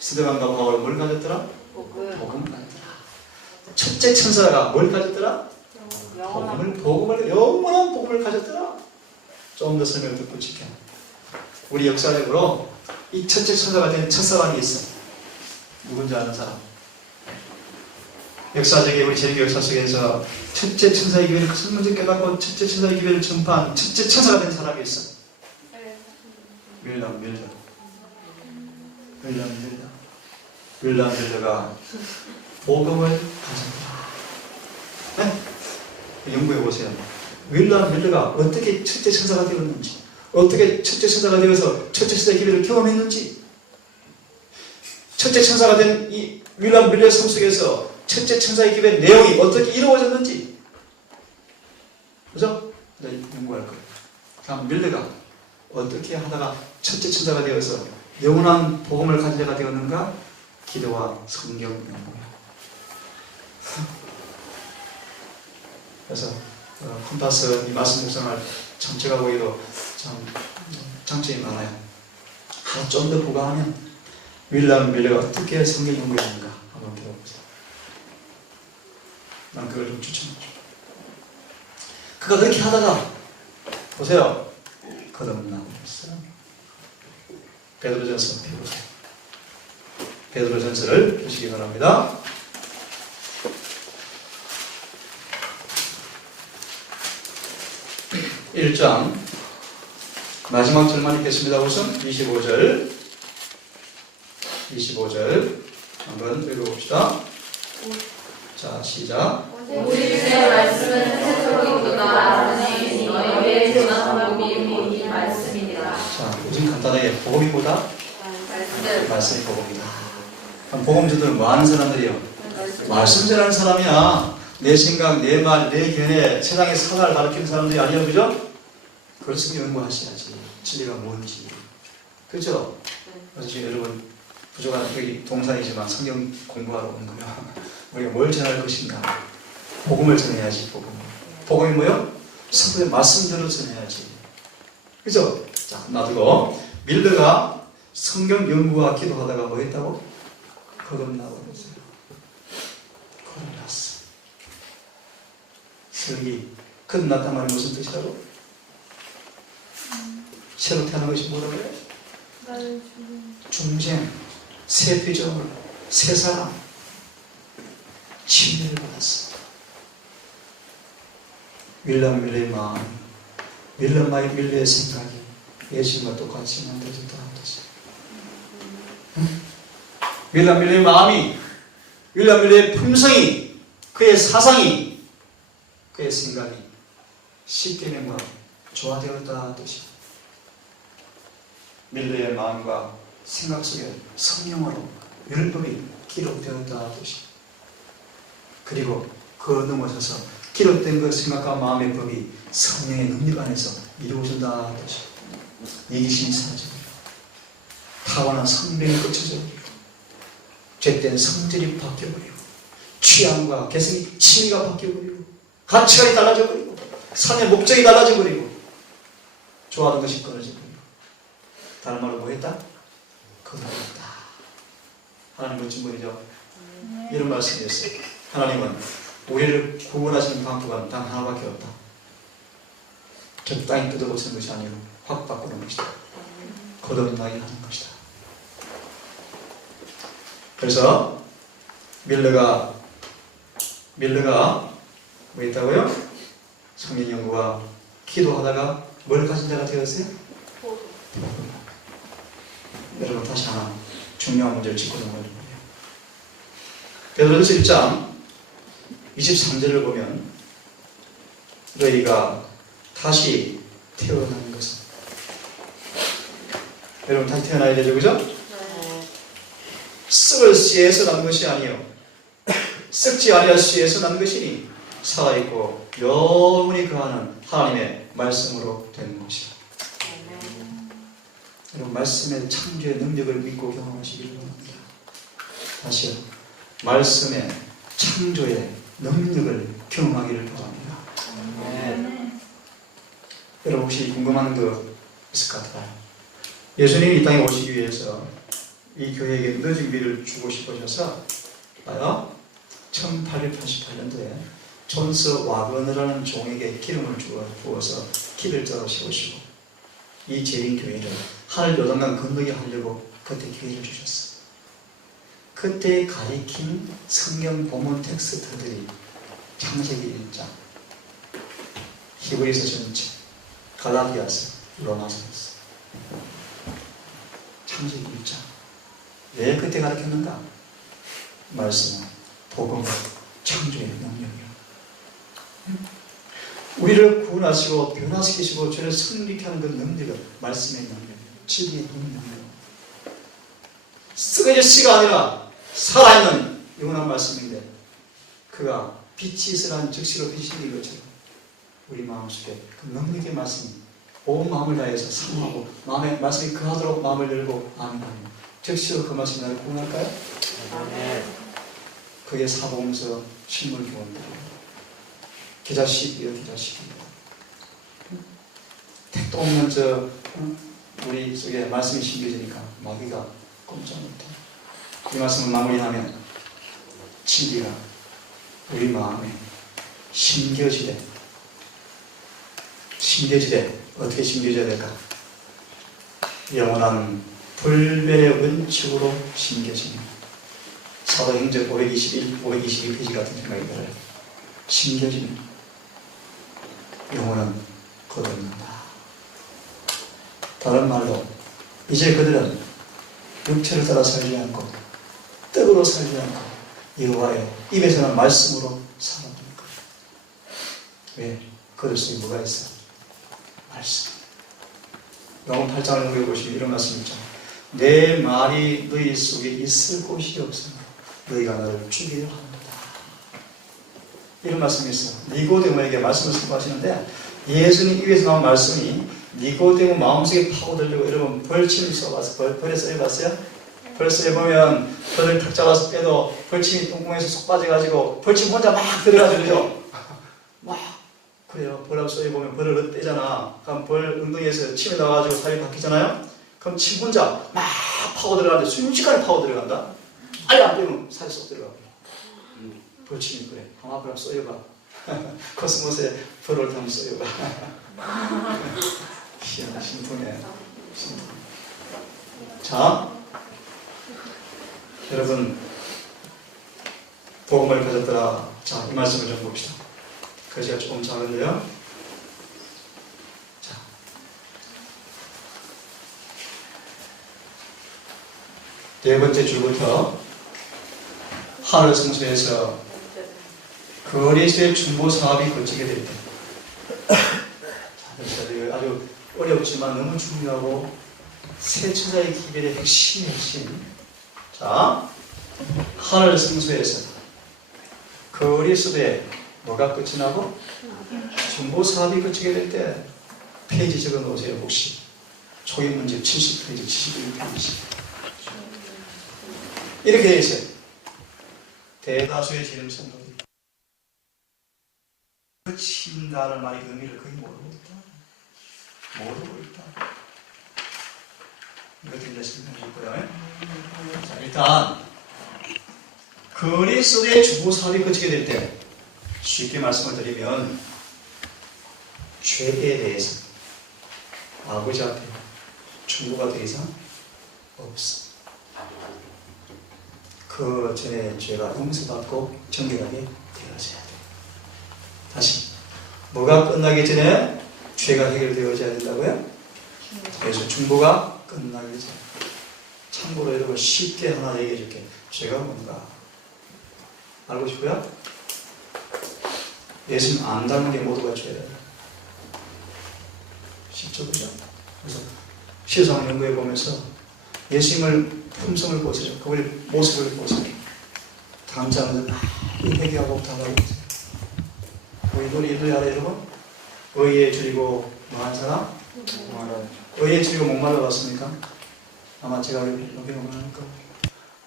스데반과 바울은 뭘 가졌더라? 복음. 복음을 가졌더라. 첫째 천사가 뭘 가졌더라? 영원한 복음을 가졌더라. 좀 더 설명을 듣고 지켜. 우리 역사적으로 이 첫째 천사가 된 첫사람이 있어. 누군지 아는 사람? 역사적인 우리 제리교 역사 속에서 첫째 천사의 기회를 먼저 깨닫고 첫째 천사의 기회를 전파한 첫째 천사가 된 사람이 있어. 윌람 밀러가 복음을 가졌다. 네? 연구해 보세요. 윌람 밀러가 어떻게 첫째 천사가 되었는지, 어떻게 첫째 천사가 되어서 첫째 천사의 기회를 경험했는지, 첫째 천사가 된 이 윌람 밀러의 삶 속에서 첫째 천사의 기회의 내용이 어떻게 이루어졌는지, 그죠? 네, 연구할 거예요. 다음 밀러가 어떻게 하다가 첫째 천사가 되어서 영원한 복음을 가진 자가 되었는가? 기도와 성경 연구야. 그래서 컴파스 이 말씀 묵상을 전체가 보기도 참 장점이 많아요. 좀 더 부가하면 윌람 밀러가 어떻게 성경 연구했는가 한번 들어보세요. 난 그걸 좀 추천해줘. 그가 그렇게 하다가 보세요. 거듭나고 있어요. 베드로전서 펴보세요. 베드로전서를 펴시기 바랍니다. 1장 마지막 절만 읽겠습니다. 우선 25절 한번 읽어봅시다. 자, 시작. 우리 주의 말씀은 새토록이보다 많으니 너희의 전한 복음이 이 말씀이니라. 자, 요즘 간단하게 복음이 뭐다? 말씀이 복음이다. 그럼 복음 전도는 뭐 하는 사람들이요? 말씀 전하는 사람이야. 내 생각, 내 말, 내 견해, 세상의 사과를 가르치는 사람들이 아니에요. 그죠? 그걸 쓰기 연구하셔야지. 진리가 뭔지. 그죠? 그래서 지금 여러분, 부족한 여기 동산이지만 성경 공부하러 온 거예요. 우리가 뭘 전할 것인가? 복음을 전해야지, 복음. 복음이 뭐요? 성경의 말씀대로 전해야지. 그죠? 자, 놔두고. 밀러가 성경 연구와 기도하다가 뭐 했다고? 거듭나고 그랬어요. 거듭났어. 설기, 거듭났단 말이 무슨 뜻이라고? 새로 태어난 것이 뭐라고 해요? 중생, 새 피조물, 새 사람, 침례를 받았어. 윌람 밀러의 마음, 윌람 밀러의 생각이 예수님과 똑같이 만들어졌다는 뜻이에요. 윌람 밀러의 마음이, 윌람 밀러의 품성이, 그의 사상이, 그의 생각이 십계명과 조화되었다는 뜻이에요. 밀러의 마음과 생각 속에 성령으로 율법이 기록되었다는 뜻이에요. 그리고 그 넘어서서 기록된 그 생각과 마음의 법이 성령의 능력 안에서 이루어진다는 뜻이에요. 이기심이 사라져버리고 타고난 성병이 끝쳐져버리고 죄된 성질이 바뀌어버리고 취향과 개성이 취미가 바뀌어버리고 가치관이 달라져버리고 삶의 목적이 달라져버리고 좋아하는 것이 끊어져버리고 다른 말로 뭐 했다? 거듭났다. 하나님 멋진 분이죠. 이런 말씀이었어요. 하나님은 우리를 구원하시는 방법은 단 하나밖에 없다. 적당히 뜯어고치는 것이 아니고 확 바꾸는 것이다. 거듭나게 하는 것이다. 그래서 밀러가 뭐 있다고요? 성경 연구와 기도하다가 뭘 가진 자가 되었어요? 여러분 다시 하나 중요한 문제를 짚고 넘어가는 거예요. 베드로전서 1장 23절을 보면 너희가 다시 태어난 것은, 여러분 다시 태어나야 되죠, 그죠? 썩을 씨에서 난 것이 아니요 썩지 아니할 씨에서 난 것이니 살아있고 영원히 거하는 하나님의 말씀으로 된 것이라. 여러분 말씀의 창조의 능력을 믿고 경험하시기를 바랍니다. 다시요, 말씀의 창조의 능력을 경험하기를 바랍니다. 여러분 혹시 궁금한 거 있을 것 같아요? 예수님이 이 땅에 오시기 위해서 이 교회에게 너 준비를 주고 싶으셔서 1888년도에 존스 와그너라는 종에게 기름을 주어서 길을 짜서 세우시고 이 재림 교회를 하늘 요단강 건너게 하려고 그때 기회를 주셨어. 그때 가리킨 성경 본문 텍스트들이 창세기 1장, 히브리서 전체, 갈라디아서, 로마서였어. 창세기 1장. 왜 그때 가르쳤는가? 말씀은 복음은 창조의 능력이야. 우리를 구원하시고 변화시키시고 저를 성립케 하는 그 능력은 말씀의 능력이에요. 진리의 능력이에요. 썩어질 씨가 아니라 살아있는 영원한 말씀인데 그가 빛이 있으라는 즉시로 빛인 것처럼 우리 마음속에 그 능력의 말씀이 온 마음을 다해서 사모하고 마음에 말씀이 거하도록 마음을 열고 아멘하며 즉시로 그 말씀이 나를 구원할까요? 아멘. 그게 사복음서 신물 교훈들이에요. 기자식이요, 기자식이요. 택도 없는 우리 속에 말씀이 심겨지니까 마귀가 꼼짝 못해. 이 말씀을 마무리하면 진리가 우리 마음에 심겨지되 어떻게 심겨져야 될까? 영원한 불변의 원칙으로 심겨지는 사도행전 522페이지 같은 생각이 들어요. 심겨지는 영혼은 거듭난다. 다른 말로 이제 그들은 육체를 따라 살지 않고 떡으로 살지 않고 여호와의 입에서는 말씀으로 살아갈 거예요. 왜? 그들 속에 뭐가 있어? 말씀. 로마 8장을 읽어보시면 이런 말씀이 있죠. 내 말이 너희 속에 있을 곳이 없으므로 너희가 나를 죽이려 합니다. 이런 말씀이 있어요. 니고데모에게 말씀을 선포하시는데 예수님 입에서 나온 말씀이 니고데모 마음속에 파고들려고 여러분 벌침을 써봤어요? 벌에 써봤어요? 벌 써보면 벌을 탁 잡아서 빼도 벌침이 똥구멍에서 쏙 빠져가지고 벌침 혼자 막 들어가지고요. 막 그래요. 벌하고 써보면 벌을 떼잖아. 그럼 벌 엉덩이에서 침이 나와가지고 살이 바뀌잖아요. 그럼 침 혼자 막 파고 들어가는데 순식간에 파고 들어간다. 아예 안 빼면 살이 쏙 들어가. 벌침이 그래. 한번 앞으로 쏘여봐. 코스모스에 벌을 한번 쏘여봐. 희한한 신통해. 자, 여러분 복음을 가졌더라. 자, 이 말씀을 좀 봅시다. 글씨가 조금 작은데요. 자, 네 번째 줄부터 하늘 성소에서 거리수의 중보 사업이 거치게 될 때, 아주 어렵지만 너무 중요하고 새 천사의 기별의 핵심. 자, 하늘 성소에서 거리수에 뭐가 끝이 나고 중보 사업이 거치게 될 때 페이지 적어 놓으세요. 혹시 초기 문제 70페이지, 71페이지 이렇게 되어 있어요. 대다수의 지름 성도들이 거친다는 말의 의미를 거의 모르고 있다. 이것도 이제 설명해 줄 거예요. 자, 일단 그리스도의 중보 사업이 거치게 될 때 쉽게 말씀을 드리면 죄에 대해서 아버지 앞에 중보가 더 이상 없어. 그 전에 죄가 용서받고 정결하게 되어져야 돼. 다시 뭐가 끝나기 전에 죄가 해결되어져야 된다고요? 그래서 중보가 끝나기 전에. 참고로 여러분 쉽게 하나 얘기해 줄게. 죄가 뭔가 알고 싶고요? 예수님 안 닮은 게 모두가 죄예요. 쉽죠, 그죠? 그래서 시선 연구해 보면서 예수님을 품성을 보세요. 그분의 모습을 보세요. 다음 장은 회개하고 달라고 보세요. 우리 알아요, 여러분? 의에 줄이고 뭐한 사람? 의에 줄이고 목말라 봤습니까? 아마 제가 여기 보면 할 거예요.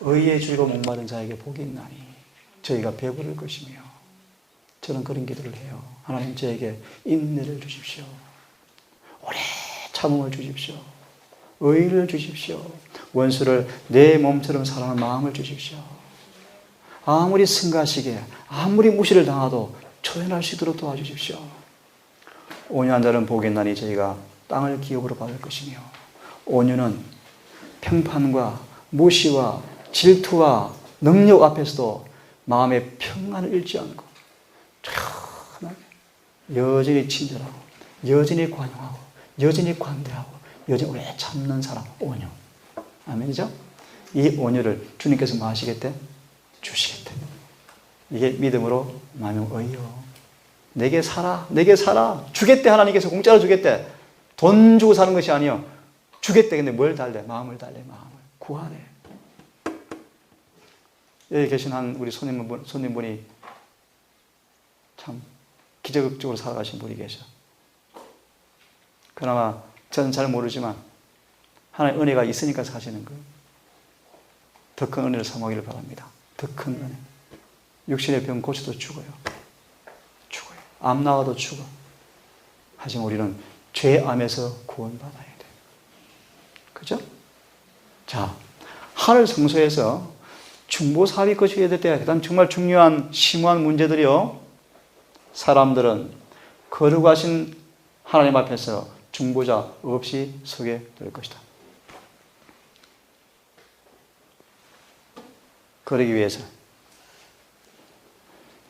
의에 줄이고 목마른 자에게 복이 있나니 저희가 배부를 것이며. 저는 그런 기도를 해요. 하나님 저에게 인내를 주십시오. 오래 참음을 주십시오. 의를 주십시오. 원수를 내 몸처럼 사랑하는 마음을 주십시오. 아무리 승가시게 아무리 무시를 당하도 초연할 수 있도록 도와주십시오. 온유한 자는 복이 있나니 저희가 땅을 기업으로 받을 것이며. 온유는 평판과 무시와 질투와 능력 앞에서도 마음의 평안을 잃지 않고 편하게 여전히 친절하고 여전히 관용하고 여전히 관대하고 여전히 오래 참는 사람, 온유. 아멘이죠? 이 온유를 주님께서 뭐 하시겠대? 주시겠대. 이게 믿음으로 나누는 의요. 내게 살아, 내게 살아. 주겠대. 하나님께서 공짜로 주겠대. 돈 주고 사는 것이 아니요. 주겠대. 근데 뭘 달래? 마음을 달래. 마음을 구하래. 여기 계신 한 우리 손님분이 참 기적적으로 살아가신 분이 계셔. 그나마 저는 잘 모르지만 하나님의 은혜가 있으니까 사시는 거예요. 더 큰 은혜를 사모하기를 바랍니다. 더 큰 은혜. 육신의 병 고쳐도 죽어요. 죽어요. 암 나와도 죽어. 하지만 우리는 죄암에서 구원받아야 돼요. 그죠? 자, 하늘 성소에서 중보사업이 거쳐야 될 때, 그다음 정말 중요한 심오한 문제들이요. 사람들은 거룩하신 하나님 앞에서 중보자 없이 서게 될 것이다. 그러기 위해서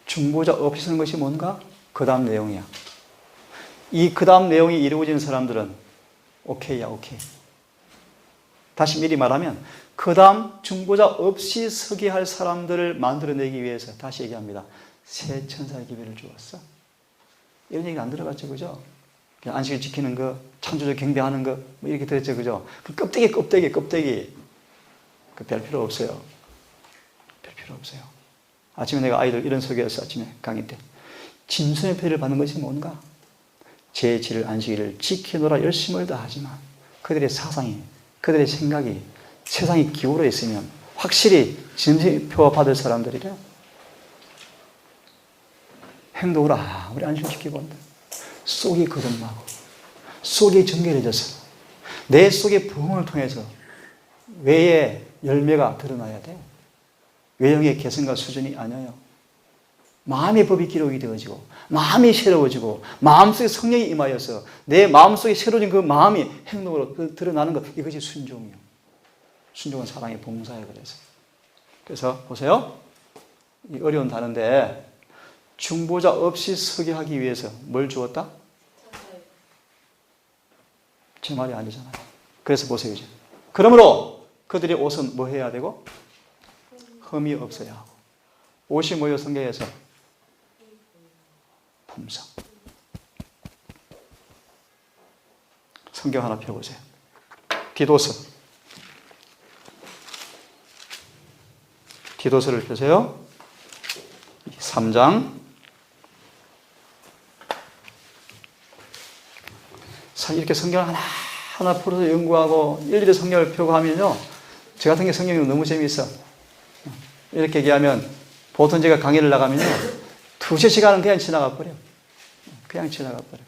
중보자 없이 서는 것이 뭔가? 그 다음 내용이야. 이 그 다음 내용이 이루어진 사람들은 오케이야, 오케이. 다시 미리 말하면 그 다음 중보자 없이 서게 할 사람들을 만들어내기 위해서 다시 얘기합니다. 새 천사의 기회를 주었어. 이런 얘기는 안 들어갔죠, 그죠? 안식을 지키는 거, 창조적 경배하는 거, 뭐 이렇게 들었죠, 그죠? 그 껍데기. 그 별 필요 없어요. 별 필요 없어요. 아침에 내가 아이들 이런 소개했어, 아침에 강의 때. 짐승의 표를 받는 것이 뭔가? 제 질을 안식일을 지키노라 열심을 다하지만 그들의 사상이, 그들의 생각이 세상이 기울어 있으면 확실히 짐승의 표 받을 사람들이래. 행동으로 아무리 안식을 지키고 온다. 속이 거듭나고 속이 정결해져서 내 속의 부흥을 통해서 외의 열매가 드러나야 돼. 외형의 개성과 수준이 아니에요. 마음의 법이 기록이 되어지고 마음이 새로워지고 마음속에 성령이 임하여서 내 마음속에 새로워진 그 마음이 행동으로 드러나는 것, 이것이 순종이요. 순종은 사랑의 봉사예요. 그래서 보세요. 이 어려운 단어인데 중보자 없이 서게 하기 위해서 뭘 주었다? 제 말이 아니잖아요. 그래서 보세요. 이제. 그러므로 그들의 옷은 뭐 해야 되고? 흠이 없어야 하고. 옷이 뭐예요? 성경에서? 품성. 성경 하나 펴보세요. 디도서. 디도서를 펴세요. 3장. 이렇게 성경을 하나 풀어서 연구하고 일일이 성경을 펴고 하면요. 저 같은 게 성경이 너무 재미있어. 이렇게 얘기하면 보통 제가 강의를 나가면요. 2-3시간은 그냥 지나가 버려. 그냥 지나가 버려.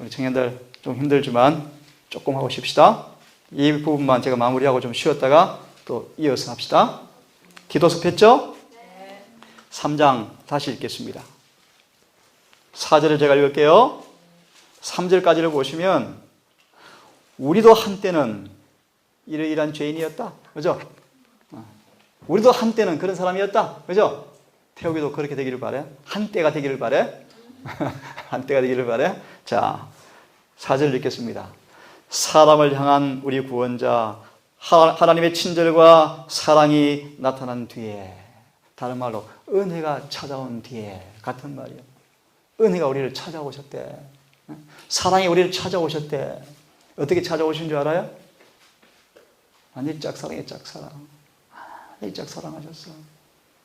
우리 청년들 좀 힘들지만 조금 하고 쉽시다. 이 부분만 제가 마무리하고 좀 쉬었다가 또 이어서 합시다. 디도서 폈죠? 3장 다시 읽겠습니다. 4절을 제가 읽을게요. 3절까지를 보시면 우리도 한때는 이러이러한 죄인이었다. 그죠? 우리도 한때는 그런 사람이었다. 그죠? 태욱이도 그렇게 되기를 바래. 한때가 되기를 바래. 한때가 되기를 바래. 자, 4절 읽겠습니다. 사람을 향한 우리 구원자 하나님의 친절과 사랑이 나타난 뒤에, 다른 말로 은혜가 찾아온 뒤에, 같은 말이요. 은혜가 우리를 찾아오셨대. 사랑이 우리를 찾아오셨대. 어떻게 찾아오신 줄 알아요? 완전히 짝사랑이에요, 짝사랑. 완전히 짝사랑하셨어.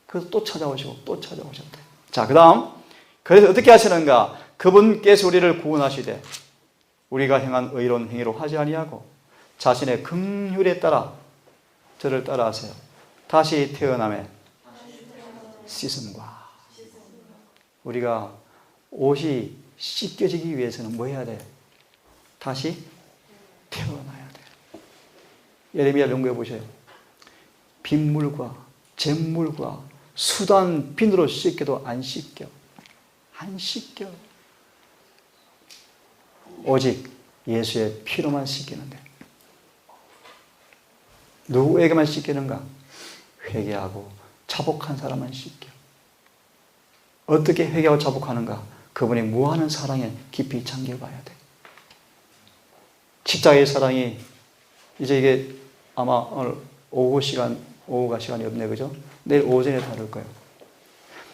그래서 또 찾아오시고 또 찾아오셨대. 자, 그 다음, 그래서 어떻게 하시는가? 그분께서 우리를 구원하시되 우리가 행한 의로운 행위로 하지 아니하고 자신의 긍휼에 따라 저를 따라하세요. 다시 태어남에 씻음과. 우리가 옷이 씻겨지기 위해서는 뭐 해야 돼? 다시 태어나야 돼. 예레미야 연구해 보세요. 빗물과 잿물과 수단 비누로 씻겨도 안 씻겨. 안 씻겨. 오직 예수의 피로만 씻기는데. 누구에게만 씻기는가? 회개하고 자복한 사람만 씻겨. 어떻게 회개하고 자복하는가? 그분이 무한한 사랑에 깊이 잠겨봐야 돼. 십자가의 사랑이 이제 이게 아마 오늘 오후가 시간이 없네, 그죠? 내일 오전에 다룰 거예요.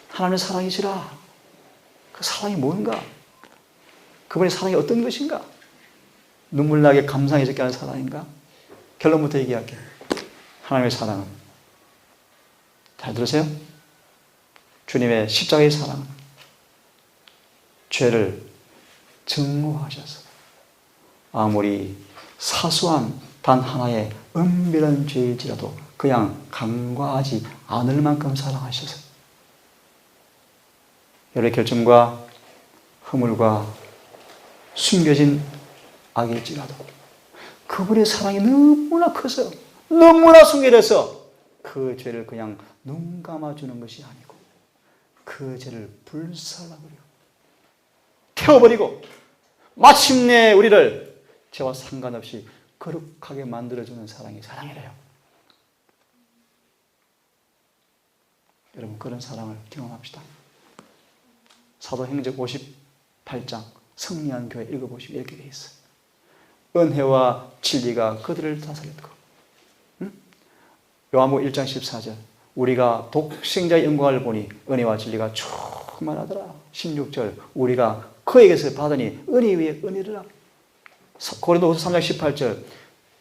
하나님의 사랑이시라. 그 사랑이 뭔가? 그분의 사랑이 어떤 것인가? 눈물 나게 감상해지게 하는 사랑인가? 결론부터 얘기할게요. 하나님의 사랑은, 잘 들으세요? 주님의 십자가의 사랑은 죄를 증오하셔서 아무리 사소한 단 하나의 은밀한 죄일지라도 그냥 간과하지 않을 만큼 사랑하셔서 여러 결점과 허물과 숨겨진 악일지라도 그분의 사랑이 너무나 커서 너무나 순결해서 그 죄를 그냥 눈 감아주는 것이 아니고 그 죄를 불살라버려 태워버리고 마침내 우리를 죄와 상관없이 거룩하게 만들어주는 사랑이 사랑이래요. 여러분, 그런 사랑을 경험합시다. 사도행전 58장 승리한 교회 읽어보시면 이렇게 되어 있어요. 은혜와 진리가 그들을 다스렸고, 요한복음 1장 14절 우리가 독생자의 영광을 보니 은혜와 진리가 충만하더라. 16절 우리가 그에게서 받으니 은혜 위에 은혜라. 고린도후서 3장 18절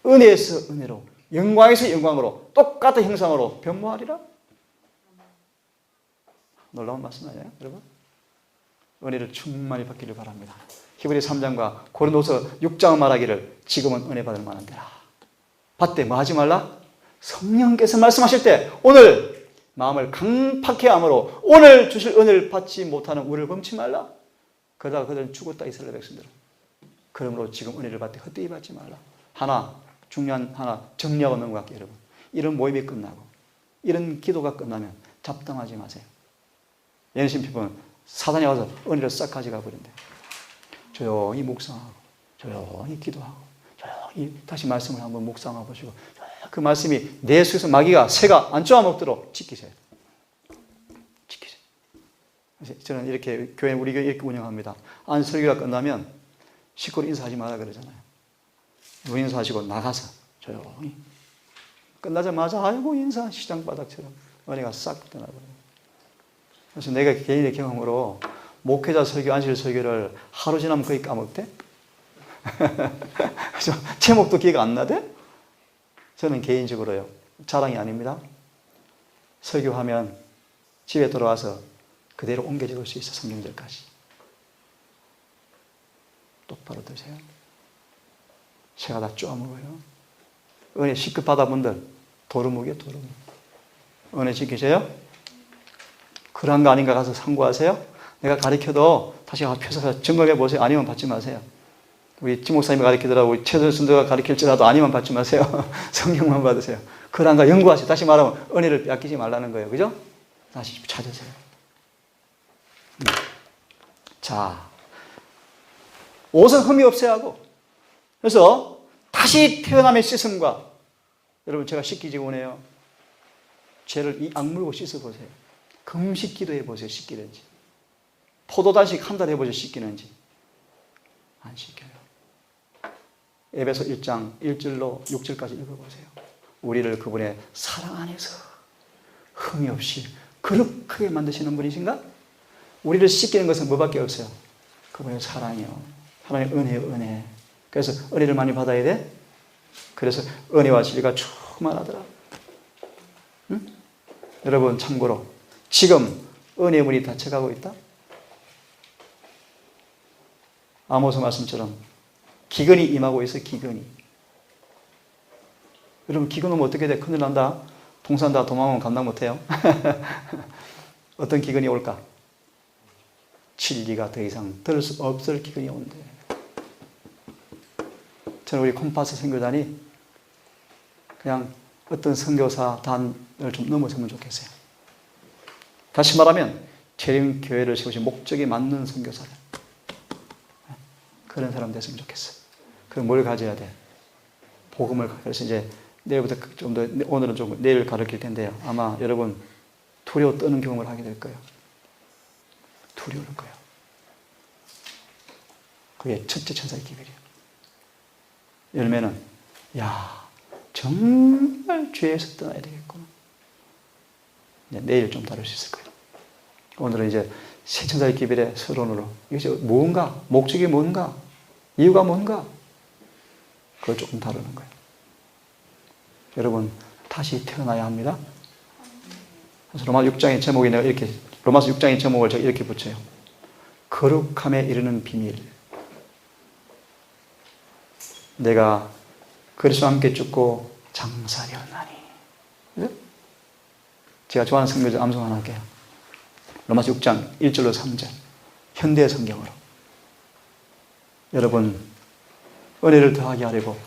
은혜에서 은혜로 영광에서 영광으로 똑같은 형상으로 변모하리라. 놀라운 말씀 아니에요, 여러분? 은혜를 충만히 받기를 바랍니다. 히브리 3장과 고린도서 6장은 말하기를 지금은 은혜 받을 만한 때라. 받되 뭐 하지 말라? 성령께서 말씀하실 때 오늘 마음을 강팍해 함으로 오늘 주실 은혜를 받지 못하는 우리를 범치 말라. 그러다가 그들은 죽었다. 이스라엘 백성들은. 그러므로 지금 은혜를 받되 헛되이 받지 말라. 중요한 하나 정리하고 넘어갈게요, 여러분. 이런 모임이 끝나고 이런 기도가 끝나면 잡담하지 마세요. 연신 피부는 사단이 와서 은혜를 싹 가져가 버린대. 조용히 묵상하고 조용히 기도하고 조용히 다시 말씀을 한번 묵상하고 보시고 그 말씀이 내 속에서 마귀가 새가 안 쪼아먹도록 지키세요. 지키세요. 그래서 저는 이렇게 교회 우리 교회 이렇게 운영합니다. 설교가 끝나면 식구로 인사하지 마라 그러잖아요. 인사하시고 나가서 조용히 끝나자마자 아이고 인사 시장바닥처럼 은혜가 싹 떠나버려요. 그래서 내가 개인의 경험으로 목회자 설교, 안실 설교를 하루 지나면 거의 까먹대? 제목도 기억 안 나대? 저는 개인적으로요. 자랑이 아닙니다. 설교하면 집에 돌아와서 그대로 옮겨 적을 수 있어, 성경절까지. 똑바로 드세요. 새가 다 쪼아먹어요. 은혜 시급 받아분들 도루묵이에요, 도루묵. 은혜 지키세요? 그런 거 아닌가 가서 상고하세요. 내가 가르쳐도 다시 가서 펴서 점검해 보세요. 아니면 받지 마세요. 우리 지 목사님이 가르치더라고 최선 순도가 가르칠지라도 아니면 받지 마세요. 성경만 받으세요. 그런 거 연구하세요. 다시 말하면 은혜를 빼앗기지 말라는 거예요. 그죠? 다시 찾으세요. 자, 옷은 흠이 없어야 하고 그래서 다시 태어남의 씻음과 여러분 제가 씻기지 원해요. 죄를 이 악물고 씻어보세요. 금식 기도해 보세요. 씻기는지. 포도단식 한 달 해보세요. 씻기는지. 안 씻겨요. 에베소 1장 1절로 6절까지 읽어보세요. 우리를 그분의 사랑 안에서 흠이 없이 거룩하게 만드시는 분이신가? 우리를 씻기는 것은 뭐밖에 없어요? 그분의 사랑이요. 하나님의 은혜요, 은혜. 그래서 은혜를 많이 받아야 돼. 그래서 은혜와 진리가 충만하더라. 응? 여러분 참고로 지금 은혜의 문이 닫혀가고 있다. 아모스 말씀처럼 기근이 임하고 있어. 기근이. 여러분 기근 오면 어떻게 돼? 큰일 난다. 동산 다 도망오면 감당 못해요. 어떤 기근이 올까? 진리가 더 이상 들을 수 없을 기근이 온대. 저는 우리 콤파스 선교단이 그냥 어떤 선교사 단을 좀 넘어서면 좋겠어요. 다시 말하면 재림 교회를 세우신 목적에 맞는 선교사들, 그런 사람 됐으면 좋겠어요. 그럼 뭘 가져야 돼? 복음을. 그래서 이제 내일부터 좀 더, 오늘은 좀 내일 가르칠 텐데요. 아마 여러분 두려워 떠는 경험을 하게 될 거예요. 두려울 거예요. 그게 첫째 천사의 기별이에요. 열매는 야 정말 죄에서 떠나야 되겠구나. 내일 좀 다룰 수 있을 거예요. 오늘은 이제 세 천사의 기별의 서론으로 이것이 뭔가, 목적이 뭔가, 이유가 뭔가, 그걸 조금 다루는 거예요. 여러분 다시 태어나야 합니다. 그래서 로마서 6장의 제목이 내가 이렇게, 로마서 6장의 제목을 제가 이렇게 붙여요. 거룩함에 이르는 비밀. 내가 그리스도와 함께 죽고 장사되었나니. 제가 좋아하는 성경을 암송 하나 할게요. 로마서 6장 1절로 3절 현대 성경으로. 여러분 은혜를 더하게 하려고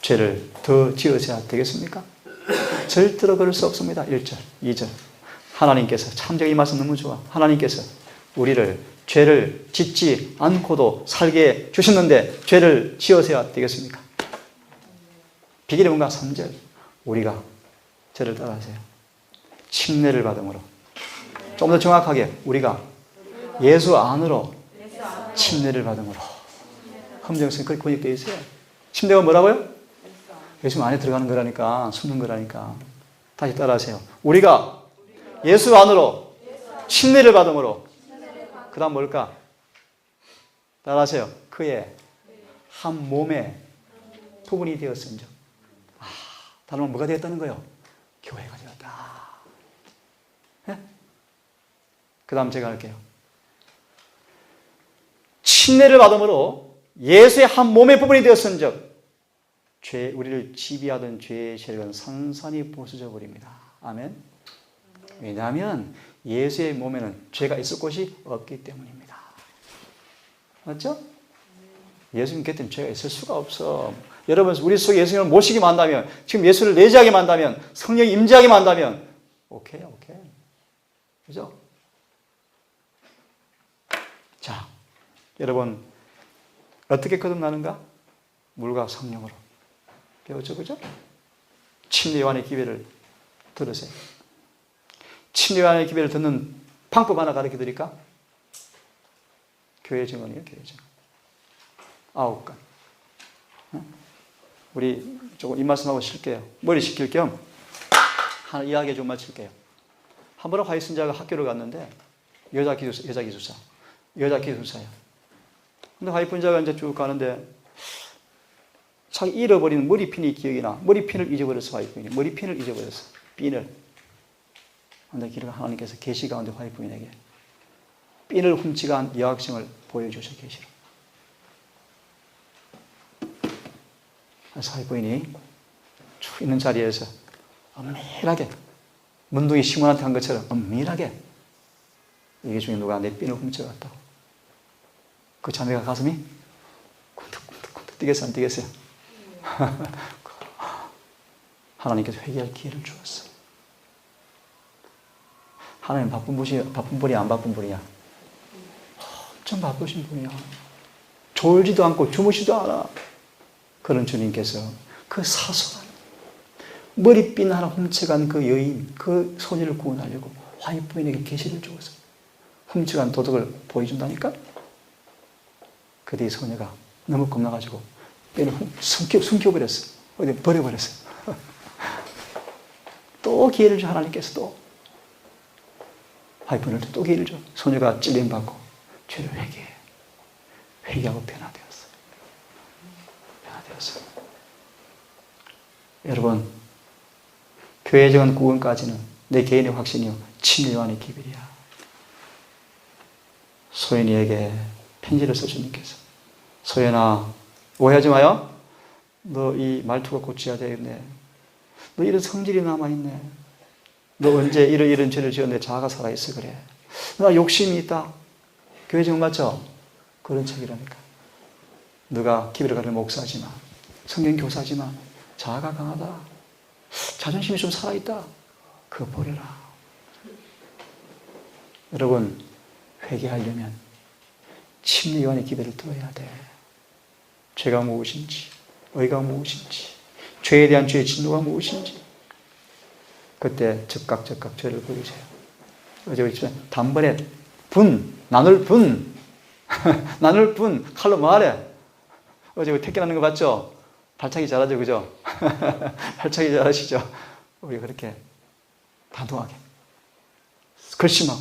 죄를 더 지으셔야 되겠습니까? 절대로 그럴 수 없습니다. 1절 2절 하나님께서 참 제가 이 말씀 너무 좋아. 하나님께서 우리를 죄를 짓지 않고도 살게 주셨는데 죄를 지어서야 되겠습니까? 비결이 뭔가? 3절 우리가 죄를 따라하세요. 침례를 받음으로. 좀 더 정확하게 우리가 예수 안으로 침례를 받음으로. 함정성이 그렇게 번역되어 있어요. 침례가 뭐라고요? 예수 안에 들어가는 거라니까, 숨는 거라니까. 다시 따라하세요. 우리가 예수 안으로 침례를 받음으로. 그 다음 뭘까? 따라하세요. 그의 한 몸의 부분이 되었은즉. 다른 말 뭐가 되었다는 거예요? 교회가 되었다. 네? 그 다음 제가 할게요. 침례를 받음으로 예수의 한 몸의 부분이 되었은즉 우리를 지배하던 죄의 세력은 산산이 부서져 버립니다. 아멘. 왜냐하면 예수의 몸에는 죄가 있을 곳이 없기 때문입니다. 맞죠? 예수님 곁에는 죄가 있을 수가 없어. 여러분 우리 속에 예수님을 모시게 만다면, 지금 예수를 내재하게 만다면, 성령이 임재하게 만다면 오케이. 그죠? 자, 여러분 어떻게 거듭나는가? 물과 성령으로 배웠죠, 그죠? 침례 요한의 기별을 들으세요. 침례 요한의 기별을 듣는 방법 하나 가르쳐 드릴까? 교회 증언이에요, 교회 증언. 9간. 우리 조금 이 말씀하고 쉴게요. 머리 식힐 겸 하나 이야기 좀 마칠게요. 한 번은 화이슨자가 학교를 갔는데 여자 기술사예요. 근데 화이픈자가 이제 쭉 가는데 자기 잃어버린 머리핀이 기억이 나. 머리핀을 잊어버렸어, 화이픈이. 머리핀을 잊어버렸어. 핀을. 근데 하나님께서 계시 가운데 화이픈에게 핀을 훔치간 여학생을 보여주셔, 계시로. 사회부인이 쭉 있는 자리에서 엄밀하게 문둥이 시몬한테 한 것처럼 엄밀하게 이게 중에 누가 내 핀을 훔쳐갔다고. 그 자매가 가슴이 쿵덕쿵덕 뛰겠어요, 안 뛰겠어요? 하나님께서 회개할 기회를 주었어. 하나님 바쁜 분이야, 안 바쁜 분이야? 엄청 바쁘신 분이야. 졸지도 않고 주무시도 않아. 그런 주님께서 그 사소한 머리핀 하나 훔쳐간 그 여인, 그 소녀를 구원하려고 화이부인에게 계시를 주어서 훔쳐간 도덕을 보여준다니까? 그때 이 소녀가 너무 겁나가지고 핀을 숨겨버렸어. 어디 버려버렸어. 또 기회를 줘. 하나님께서 또 와이프한테 또 기회를 줘. 소녀가 찔림받고 죄를 회개하고 변화되었어요. 여러분, 교회 정한 구원까지는 내 개인의 확신이요 친밀한의 기별이야. 소연이에게 편지를 써 주님께서, 소연아, 오해하지 마요. 너 이 말투가 고쳐야 되겠네. 너 이런 성질이 남아있네. 너 언제 이런 죄를 지었는데 자아가 살아있어 그래. 나 욕심이 있다. 교회 정원 맞죠? 그런 책이라니까. 너가 기별을 가르는 목사지만, 성경 교사지만 자아가 강하다. 자존심이 좀 살아있다. 그거 버려라. 여러분, 회개하려면 침례 요한의 기별을 들어야 돼. 죄가 무엇인지, 의가 무엇인지, 죄에 대한 죄의 진노가 무엇인지, 그때 즉각 죄를 보이세요. 어제 그랬지만 단번에 나눌 칼로 말해. 어제 그 택견 하는 거 봤죠? 발차기 잘하죠, 그죠? 발차기 잘하시죠? 우리 그렇게 단호하게 글씨만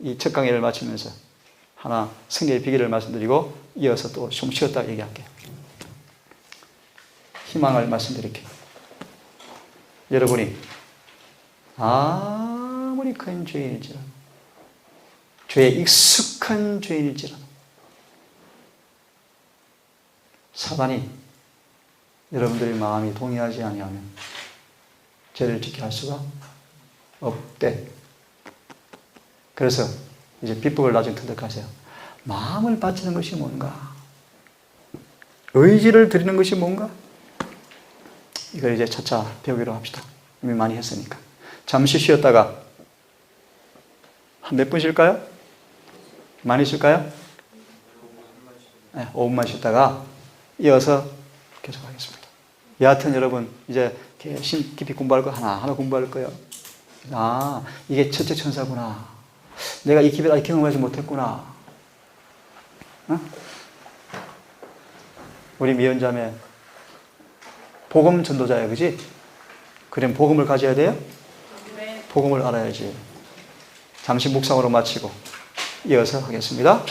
이 첫 강의를 마치면서 하나 승리의 비결을 말씀드리고 이어서 또 좀 쉬었다 얘기할게요. 희망을 말씀드릴게요. 여러분이 아무리 큰 죄인일지라도, 죄에 익숙한 죄인일지라도 사단이 여러분들의 마음이 동의하지 아니하면 죄를 짓게 할 수가 없대. 그래서 이제 비법을 나중에 터득하세요. 마음을 바치는 것이 뭔가? 의지를 드리는 것이 뭔가? 이걸 이제 차차 배우기로 합시다. 이미 많이 했으니까. 잠시 쉬었다가 한 몇 분 쉴까요? 많이 쉴까요? 네, 5분만 쉬었다가 이어서 계속하겠습니다. 여하튼 여러분 이제 심 깊이 공부할 거 하나 공부할 거예요. 아, 이게 첫째 천사구나. 내가 이 기별을 아직 경험하지 못했구나. 어? 우리 미연자매 복음 전도자예요, 그지? 그럼 복음을 가져야 돼요? 복음을 알아야지. 잠시 묵상으로 마치고 이어서 하겠습니다.